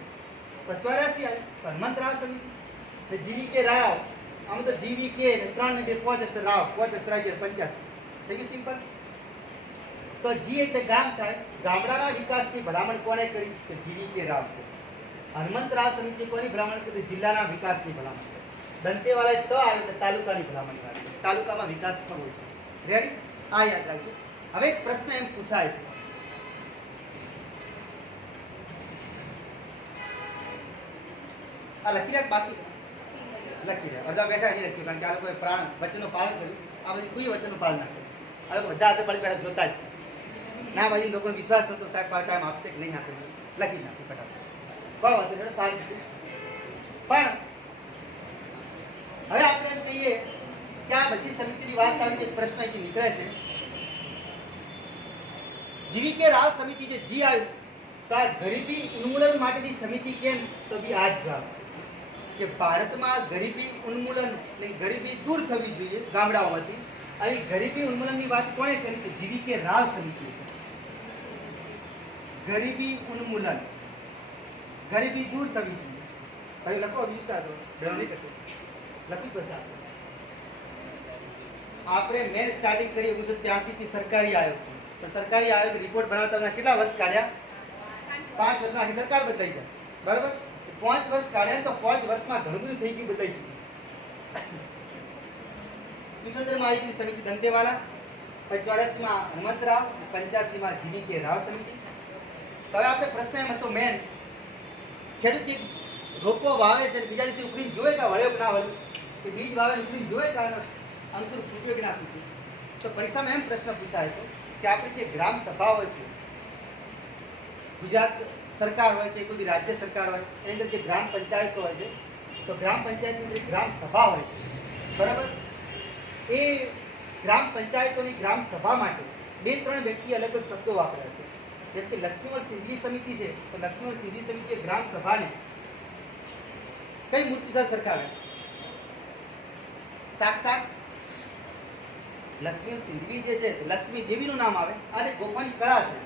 84 આવે હનુમંતરાવ સમિતિ. જીવી કે રાવ, આમ તો જીવી કે 3 ને 2 5 અક્ષર, રાવ 5 અક્ષર આવી ગયા. 85 થઈ ગયું સિમ્પલ. તો જી એટલે ગામ થાય. ગામડાના વિકાસની ભલામણ કોને કરી? તો જીવી કે રાવ. હનુમંતરાવ સમિતિ કોની ભલામણ કરી? જિલ્લાના વિકાસની ભલામણ છે. દંતેવાલાએ તો આવ્યો એટલે તાલુકાની ભલામણ કરી. તાલુકામાં વિકાસ થવો છે. રેડી? આ યાદ રાખજો. હવે એક પ્રશ્ન એમ પૂછાય છે, આ લખી રહ્યા બાકી લખી રહ્યા અડધા બેઠા નહીં લખ્યું, કારણ કે આ લોકોએ પ્રાણ વચનનું પાલન કર્યું, આ બાજુ કોઈ વચનનું પાલન ના કર્યું. આ લોકો બધા હાથે પડી બેઠા જોતા જ ના, બાજુ લોકોનો વિશ્વાસ નતો સાહેબ પાર ટાઈમ આપશે કે નહીં આપે, લખી નાખ્યું ફટાફટ. કોઈ વાંધો નહીં, સારી છે. પણ હવે આપણે એમ કહીએ કે આ બધી સમિતિની વાત આવી, એક પ્રશ્ન અહીંથી નીકળે છે, જીવીકે રાવ સમિતિ જે જી આવ્યું તો આ ગરીબી ઉન્મૂલન માટેની સમિતિ કેમ? તો બી આ જ જવાબ કે ભારતમાં ગરીબી ઉન્મૂલન એટલે ગરીબી દૂર થવી જોઈએ ગામડાઓમાંથી. આવી ગરીબી ઉન્મૂલનની વાત કોણે કરી? કે જીવીકે રાવ સમિતિ. ગરીબી ઉન્મૂલન, ગરીબી દૂર થવી જોઈએ. ભાઈ લખો વિસ્તાર તો નહીં કરતો લખી પડશે. આપણે મેન સ્ટાર્ટિંગ કરી 1983 થી સરકારી આયોગ, પણ સરકારી આયોગ રિપોર્ટ બનાવતા કેટલા વર્ષ કાઢ્યા? 5 વર્ષમાં આખી સરકાર બદલાઈ જાય, બરાબર? 5 વર્ષ કાઢ્યા તો 5 વર્ષમાં ઘણું બધું થઈ ગયું, બદલાઈ ગયું. 78 માં આવી હતી સમિતિ દંતેવાલા, 84 માં હનુમંતરાવ, 85 માં જીવીકે રાવ સમિતિ. હવે આપણે પ્રશ્ન એમ હતો મેન, ખેડૂત એક રોપો વાવે છે, બીજા દિવસે ઉખડીને જોવે કે વળ્યો કે ના વળ્યો, કે બીજ વાવે ઉખડીને જોવે કે અંકુર ફૂટ્યો કે ના ફૂટ્યો. તો પરીક્ષામાં એમ પ્રશ્ન પૂછાય હતો કે આપણી જે ગ્રામ સભા હોય છે, ગુજરાત સરકાર હોય કે કોઈ રાજ્ય સરકાર હોય, એની અંદર જે ગ્રામ પંચાયતો હોય છે, તો ગ્રામ પંચાયતની અંદર ગ્રામ સભા હોય છે, બરાબર? એ ગ્રામ પંચાયતોની ગ્રામ સભા માટે 2-3 વ્યક્તિ અલગ અલગ શબ્દો વાપર્યા છે. જેમ કે લક્ષ્મીવળ સિંધવી સમિતિ છે, તો લક્ષ્મીવળ સિંધવી સમિતિએ ગ્રામ સભાને કઈ મૂર્તિ સાથે સરખાવે? સાક્ષાત લક્ષ્મી સિંધવી જે છે, લક્ષ્મી દેવીનું નામ આવે, અને ગોપાની કળા છે,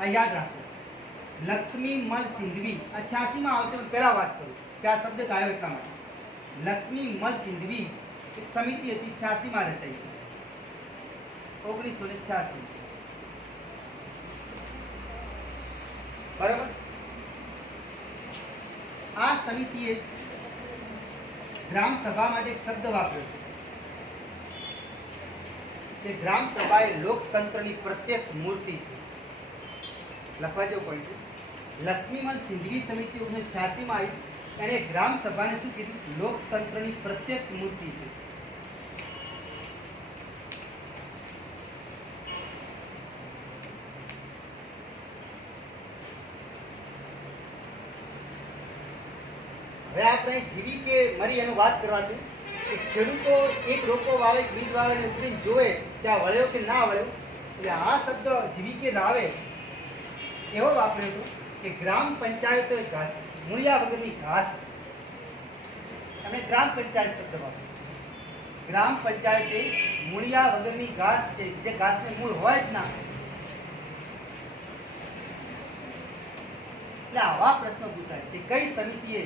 આ યાદ રાખો. લક્ષ્મી મલ સિંધવી 86 માં આવશે, પણ પહેલા વાત કરું કે આ શબ્દ આવ્યો એટલા માટે. લક્ષ્મી મલ સિંધવી એક સમિતિ હતી, 86 માં રચાઈ, 1986, બરાબર? આ સમિતિએ ગ્રામ સભા માટે એક શબ્દ વાપર્યો કે ગ્રામ સભા એ લોકતંત્રની પ્રત્યક્ષ મૂર્તિ છે. લખવા જેવું point છે. લક્ષ્મીમલ સિંધવી સમિતિ 1986 માં આવી, એને ગ્રામ સભાને શું કીધું? લોકતંત્રની પ્રત્યક્ષ મૂર્તિ છે. હવે આપણે જીવી કે મરી એનું વાત કરવાની, ખેડૂતો એક રોપો વાવે, બીજ વાવે ને ઉતરીને જોવે કે આ વળ્યો કે ના વળ્યો. એટલે આ શબ્દ જીવી કે રાવે એવો વાપર્યો હતો કે ગ્રામ પંચાયતો એ ઘાસ, મૂળિયા વગરની ઘાસ. અમે ગ્રામ પંચાયત શબ્દ વાપર્યો. ગ્રામ પંચાયત એ મૂળિયા વગરની ઘાસ છે, જે ઘાસને મૂળ હોય જ ના. એટલે આવા પ્રશ્નો પૂછાય કે કઈ સમિતિએ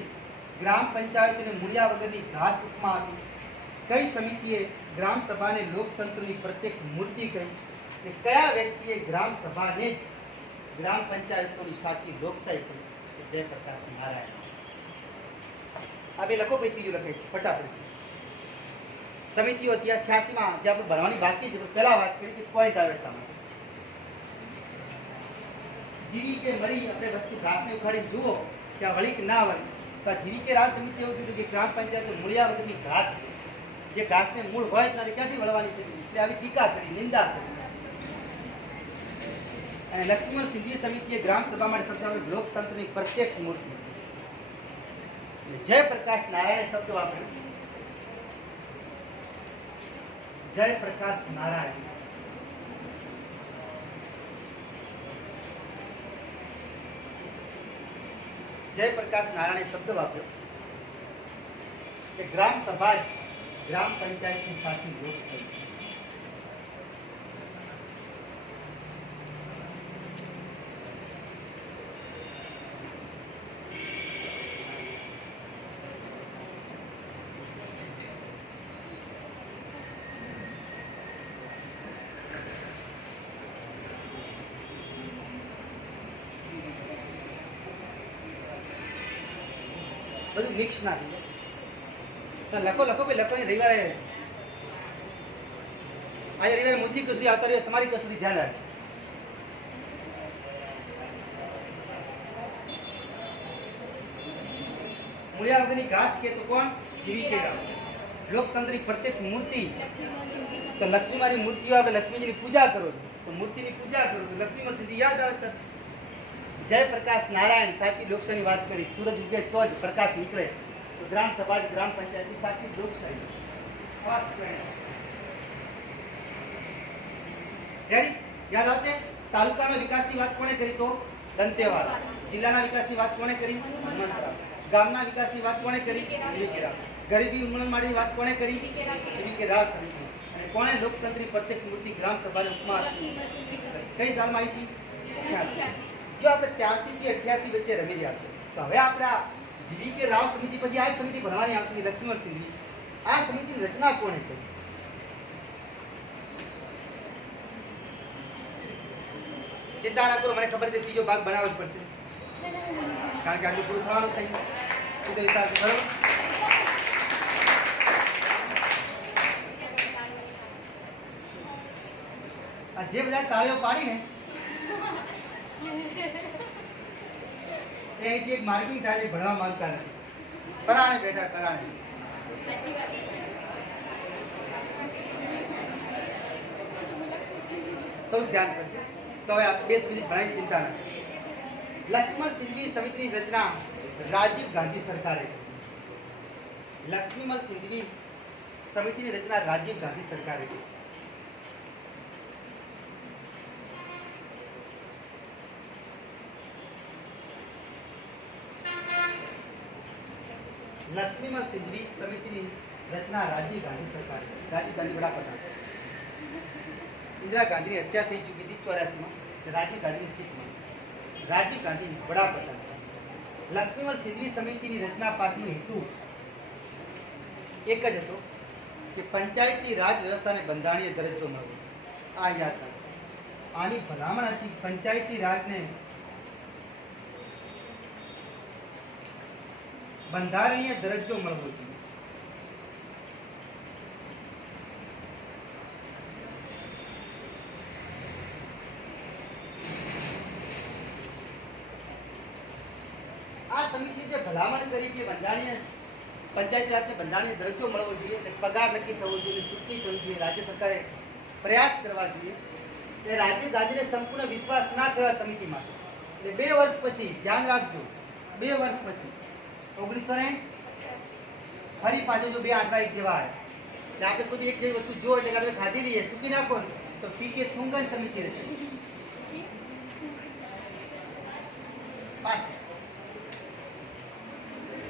ગ્રામ પંચાયતને મૂળિયા વગરની ઘાસ ઉપમા આપી, કઈ સમિતિએ ગ્રામ સભાને લોકતંત્રની પ્રત્યક્ષ મૂર્તિ કહી, અને કયા વ્યક્તિએ ગ્રામ સભાને જ ગ્રામ પંચાયતોની સાચી લોકશાહી કહી? જયપ્રકાશ નારાયણ. આ બે લખો, ભાઈ ત્રીજું લખે છે ફટાફટ. સમિતિઓ ત્યાં 86 માં જે આપણે ભણવાની બાકી છે, તો પહેલા વાત કરી કે પોઈન્ટ આવે એટલા માટે. જીવી કે મરી આપણે વસ્તુ ઘાસને ઉખાડી જુઓ કે આ વળી કે ના વળી, તો આ જીવી કે રાવ સમિતિ એવું કીધું કે ગ્રામ પંચાયત મૂળિયા વગરની ઘાસ છે, જે ઘાસને મૂળ હોય જ નથી, ક્યાંથી વળવાની છે? એટલે આવી ટીકા કરી, નિંદા કરી. અને લક્ષ્મીમલ સિંધવી સમિતિએ ગ્રામ સભા માટે શબ્દ લોકતંત્રની પ્રત્યક્ષ મૂર્તિ છે. જયપ્રકાશ નારાયણ શબ્દ વાપરે છે. જયપ્રકાશ નારાયણ. જયપ્રકાશ નારાયણે શબ્દ વાપર્યો કે ગ્રામ સભા જ ગ્રામ પંચાયતની સાચી લોકશાહી. બધું મિક્સ ના થઈ જાય. લખો લખો ભાઈ, લખો. રવિવારે આજે રવિવારે મોદી કસોટી આવતા રહ્યો, તમારી કસોટી ધ્યાન રાખજો. મૂળિયા વગરની ઘાસ કે તો કોણ? જીવીકે રાવ. લોકતંત્રની પ્રત્યક્ષ મૂર્તિ તો લક્ષ્મીમાની મૂર્તિઓ, આપણે લક્ષ્મીજીની પૂજા કરો છો તો મૂર્તિની પૂજા કરો તો લક્ષ્મીમાં સિદ્ધિ યાદ આવે તો જયપ્રકાશ નારાયણ સાચી લોકશાહીની વાત કરી. સૂરજ ઉગે તો જ પ્રકાશ નીકળે. તો ગ્રામ સભા ગ્રામ પંચાયતની સાચી લોકશાહી. રેડી? યાદ આવશે? તાલુકાના વિકાસની વાત કોણે કરી? તો દંતેવાળા. જિલ્લાના વિકાસની વાત કોણે કરી? હનુમંતરાવ. ગામના વિકાસની વાત કોણે કરી? જીવીકે રાવ. ગરીબી ઉન્મૂલન માટેની વાત કોણે કરી? જીવીકે રાવ સમિતિ. અને કોણે લોકતંત્રી પ્રત્યક્ષ મૂર્તિ ગ્રામ સભાને ઉપમા આપી? કઈ સાલમાં આવી હતી? 86. જો આપણે 83 થી 88 વચ્ચે રમી રહ્યા છે તો હવે આપણે આ જીવીકે રાવ સમિતિ પછી આ સમિતિ ભણવાની આવતી લક્ષ્મણ સિંધવી. આ સમિતિની રચના કોણે કરી? ચિંતા ના કરો, મને ખબર છે ત્રીજો ભાગ બનાવવો જ પડશે કારણ કે આટલું પૂરું થવાનું થઈ સીધો હિસાબ છે. બરોબર? આ જે બધા તાળીઓ પાડીને એ અહીંથી એક માર્કિંગ થાય છે, ભણવા માંગતા નથી. પરાણે બેઠા પરાણે. તો ધ્યાન કરજો. તો હવે આપણે 2 મિનિટ ભણાવી, ચિંતા નથી. લક્ષ્મણ સિંધવી સમિતિની રચના રાજીવ ગાંધી સરકારે. લક્ષ્મીમલ સિંધવી સમિતિની રચના રાજીવ ગાંધી સરકારે. લક્ષ્મીમલ સિંધવી સમિતિની રચના રાજીવ ગાંધી સરકારે. રાજીવ ગાંધી વડાપ્રધાન. ઇન્દિરા ગાંધીની હત્યા થઈ ચૂકી હતી 84માં. રાજીવ ગાંધીની સીટમાં રાજીવ ગાંધી વડાપ્રધાન. લક્ષ્મીમલ સિંધવી સમિતિની રચના પાછળનો હેતુ એક જ હતો કે પંચાયતી રાજ વ્યવસ્થાને બંધારણીય દરજ્જો મળવો. આ યાદ રાખો. આની ભલામણ હતી પંચાયતી રાજને બંધારણીય દરજ્જો મળવો જોઈએ. આ સમિતિએ જે ભલામણ કરી કે બંધારણીય પંચાયત રાજને બંધારણીય દરજ્જો મળવો જોઈએ, એટલે પગાર નક્કી થવો જોઈએ, ચૂંટણી થવી જોઈએ, રાજ્ય સરકારે પ્રયાસ કરવા જોઈએ. એટલે રાજીવ ગાંધીને સંપૂર્ણ વિશ્વાસ ના થયો સમિતિ માટે. એટલે 2 વર્ષ પછી, ધ્યાન રાખજો, 2 વર્ષ પછી 1900 ફરી પાછો જો 2 આંકડા એક જેવા આવ્યા. એટલે આપણે કોઈ એક જેવી વસ્તુ જો એટલે કે આપણે ખાધી લઈએ, ચૂકી નાખો તો પીકે થુંગન સમિતિ રચી. પાસ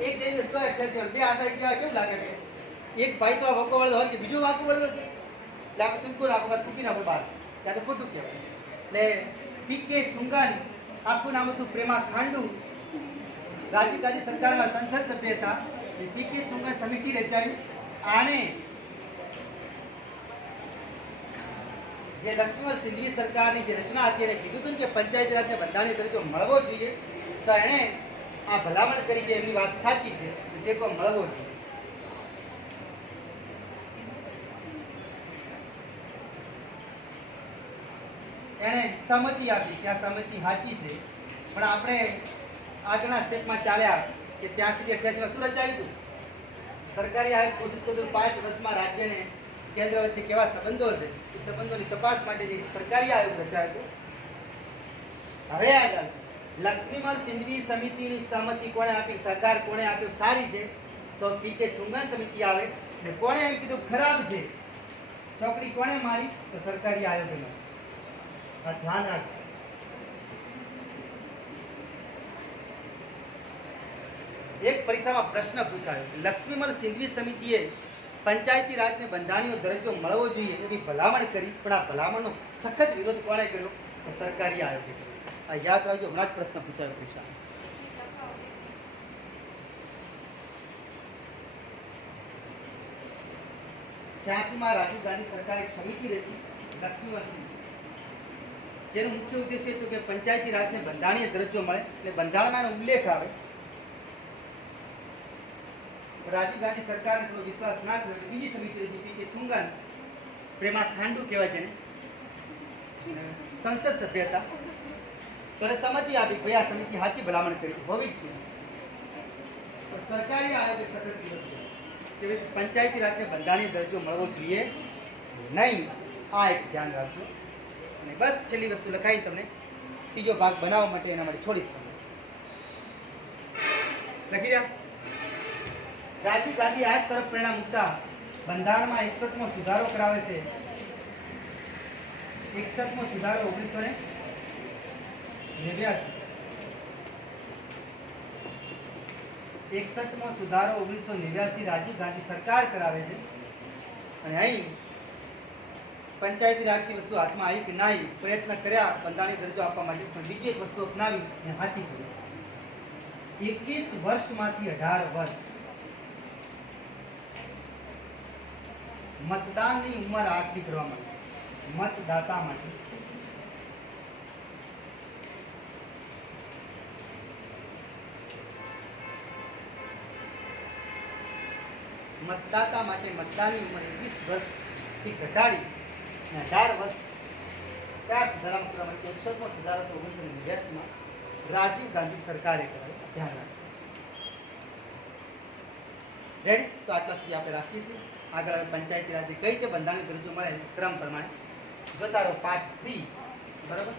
એક જેવી વસ્તુ 88 2 આંકડા એક જેવા કેવું લાગે છે? એક ભાઈ તો આ વકો વળતો હોય કે બીજો વાકો વળતો છે એટલે આપણે ચૂકો નાખો, ચૂકી નાખો બહાર, ત્યાં તો ખોટું કહેવાય. એટલે પીકે થુંગન આખું નામ હતું પ્રેમા ખાંડુ. રાજીવ ગાંધી સરકારમાં સંસદ સભ્ય હતા. પીકે થુંગન સમિતિ રચાઈ. આણે જે લક્ષ્મણ સિંધવી સરકારની જે રચના હતી એને કીધું હતું કે પંચાયત રાજને બંધારણીય દરજ્જો મળવો જોઈએ. તો એણે આ ભલામણ કરી કે એમની વાત સાચી છે, ટેકો મળવો જોઈએ. એણે સહમતિ આપી કે આ સહમતિ સાચી છે, પણ આપણે આગળના સ્ટેપમાં ચાલ્યા કે 83 થી 88માં શું રચાયું હતું? સરકારી આયોગ કોશિશ કર્યું 5 વર્ષમાં રાજ્યને કેન્દ્ર વચ્ચે કેવા સંબંધો છે એ સંબંધોની તપાસ માટે જે સરકારી આયોગ રચાયો હતો. હવે આગળ લક્ષ્મીમલ સિંધવી સમિતિની સહમતિ કોણે આપી, સહકાર કોણે આપ્યો સારી છે તો પીકે થુંગન સમિતિ આવે. અને કોણે એમ કીધું ખરાબ છે, ચોકડી કોણે મારી? તો સરકારી આયોગે. આ ધ્યાન રાખો. એક પરીક્ષામાં પ્રશ્ન પૂછાયો, લક્ષ્મીમલ સિંધવી સમિતિએ પંચાયતી રાજને બંધારણીય દરજ્જો મળવો જોઈએ એવી ભલામણ કરી, પણ આ ભલામણનો સખત વિરોધ કોણે કર્યો? તો સરકારી આયોગે. આ યાદ રાખજો, હમણાં જ પ્રશ્ન પૂછાયો પરીક્ષામાં. માં રાજીવ ગાંધી સરકારે એક સમિતિ રચી લક્ષ્મીમલ સિંધવી, જેનો મુખ્ય ઉદ્દેશ્ય હતો કે પંચાયતી રાજને બંધારણીય દરજ્જો મળે. એટલે બંધારણમાં ઉલ્લેખ આવે. રાજીવ ગાંધી સરકારને થોડો વિશ્વાસ ના થયો, બીજી સમિતિ રચી પીકે થુંગન. પ્રેમા ખાંડુ કહેવાય છે ને, સંસદ સભ્ય હતા. તો એને સમજી આપી ભાઈ આ સમિતિ સાચી ભલામણ કરી હોવી જ જોઈએ. સરકારી આયોજક સખત વિરોધ છે કે પંચાયતી રાજને બંધારણીય દરજ્જો મળવો જોઈએ નહીં. આ એક ધ્યાન રાખજો. અને બસ છેલ્લી વસ્તુ લખાઈ તમને ત્રીજો ભાગ બનાવવા માટે એના માટે છોડીશ તમને. લખી રહ્યા. રાજીવ ગાંધી આ તરફ પ્રેરણા મૂકતા બંધારણમાં 61મો સુધારો કરાવે છે. 61મો સુધારો 1989. 61મો સુધારો 1989 રાજીવ ગાંધી સરકાર કરાવે છે. અને અહીં પંચાયતી રાજની વસ્તુ હાથમાં આવી કે ના આવી પ્રયત્ન કર્યા બંધારણીય દરજ્જો આપવા માટે, પણ બીજી એક વસ્તુ અપનાવી અને સાચી કરી. 21 વર્ષમાંથી 18 વર્ષ મતદાનની ઉંમર આટલી કરવા માટે મતદાતા માટે મતદાનની ઉંમર 21 વર્ષથી ઘટાડી 18 વર્ષ કયા સુધારામાં કરવામાં આવ્યો? 61મો સુધારો તો 1989માં રાજીવ ગાંધી સરકારે કરાવ્યો. ધ્યાન રાખો. રેડી? તો આટલા સુધી આપણે રાખીશું. આગળ હવે પંચાયતી રાજે કઈ રીતે બંધારણીય દરજ્જો મળે ક્રમ પ્રમાણે જોતા રહો. પાર્ટ 3. બરાબર.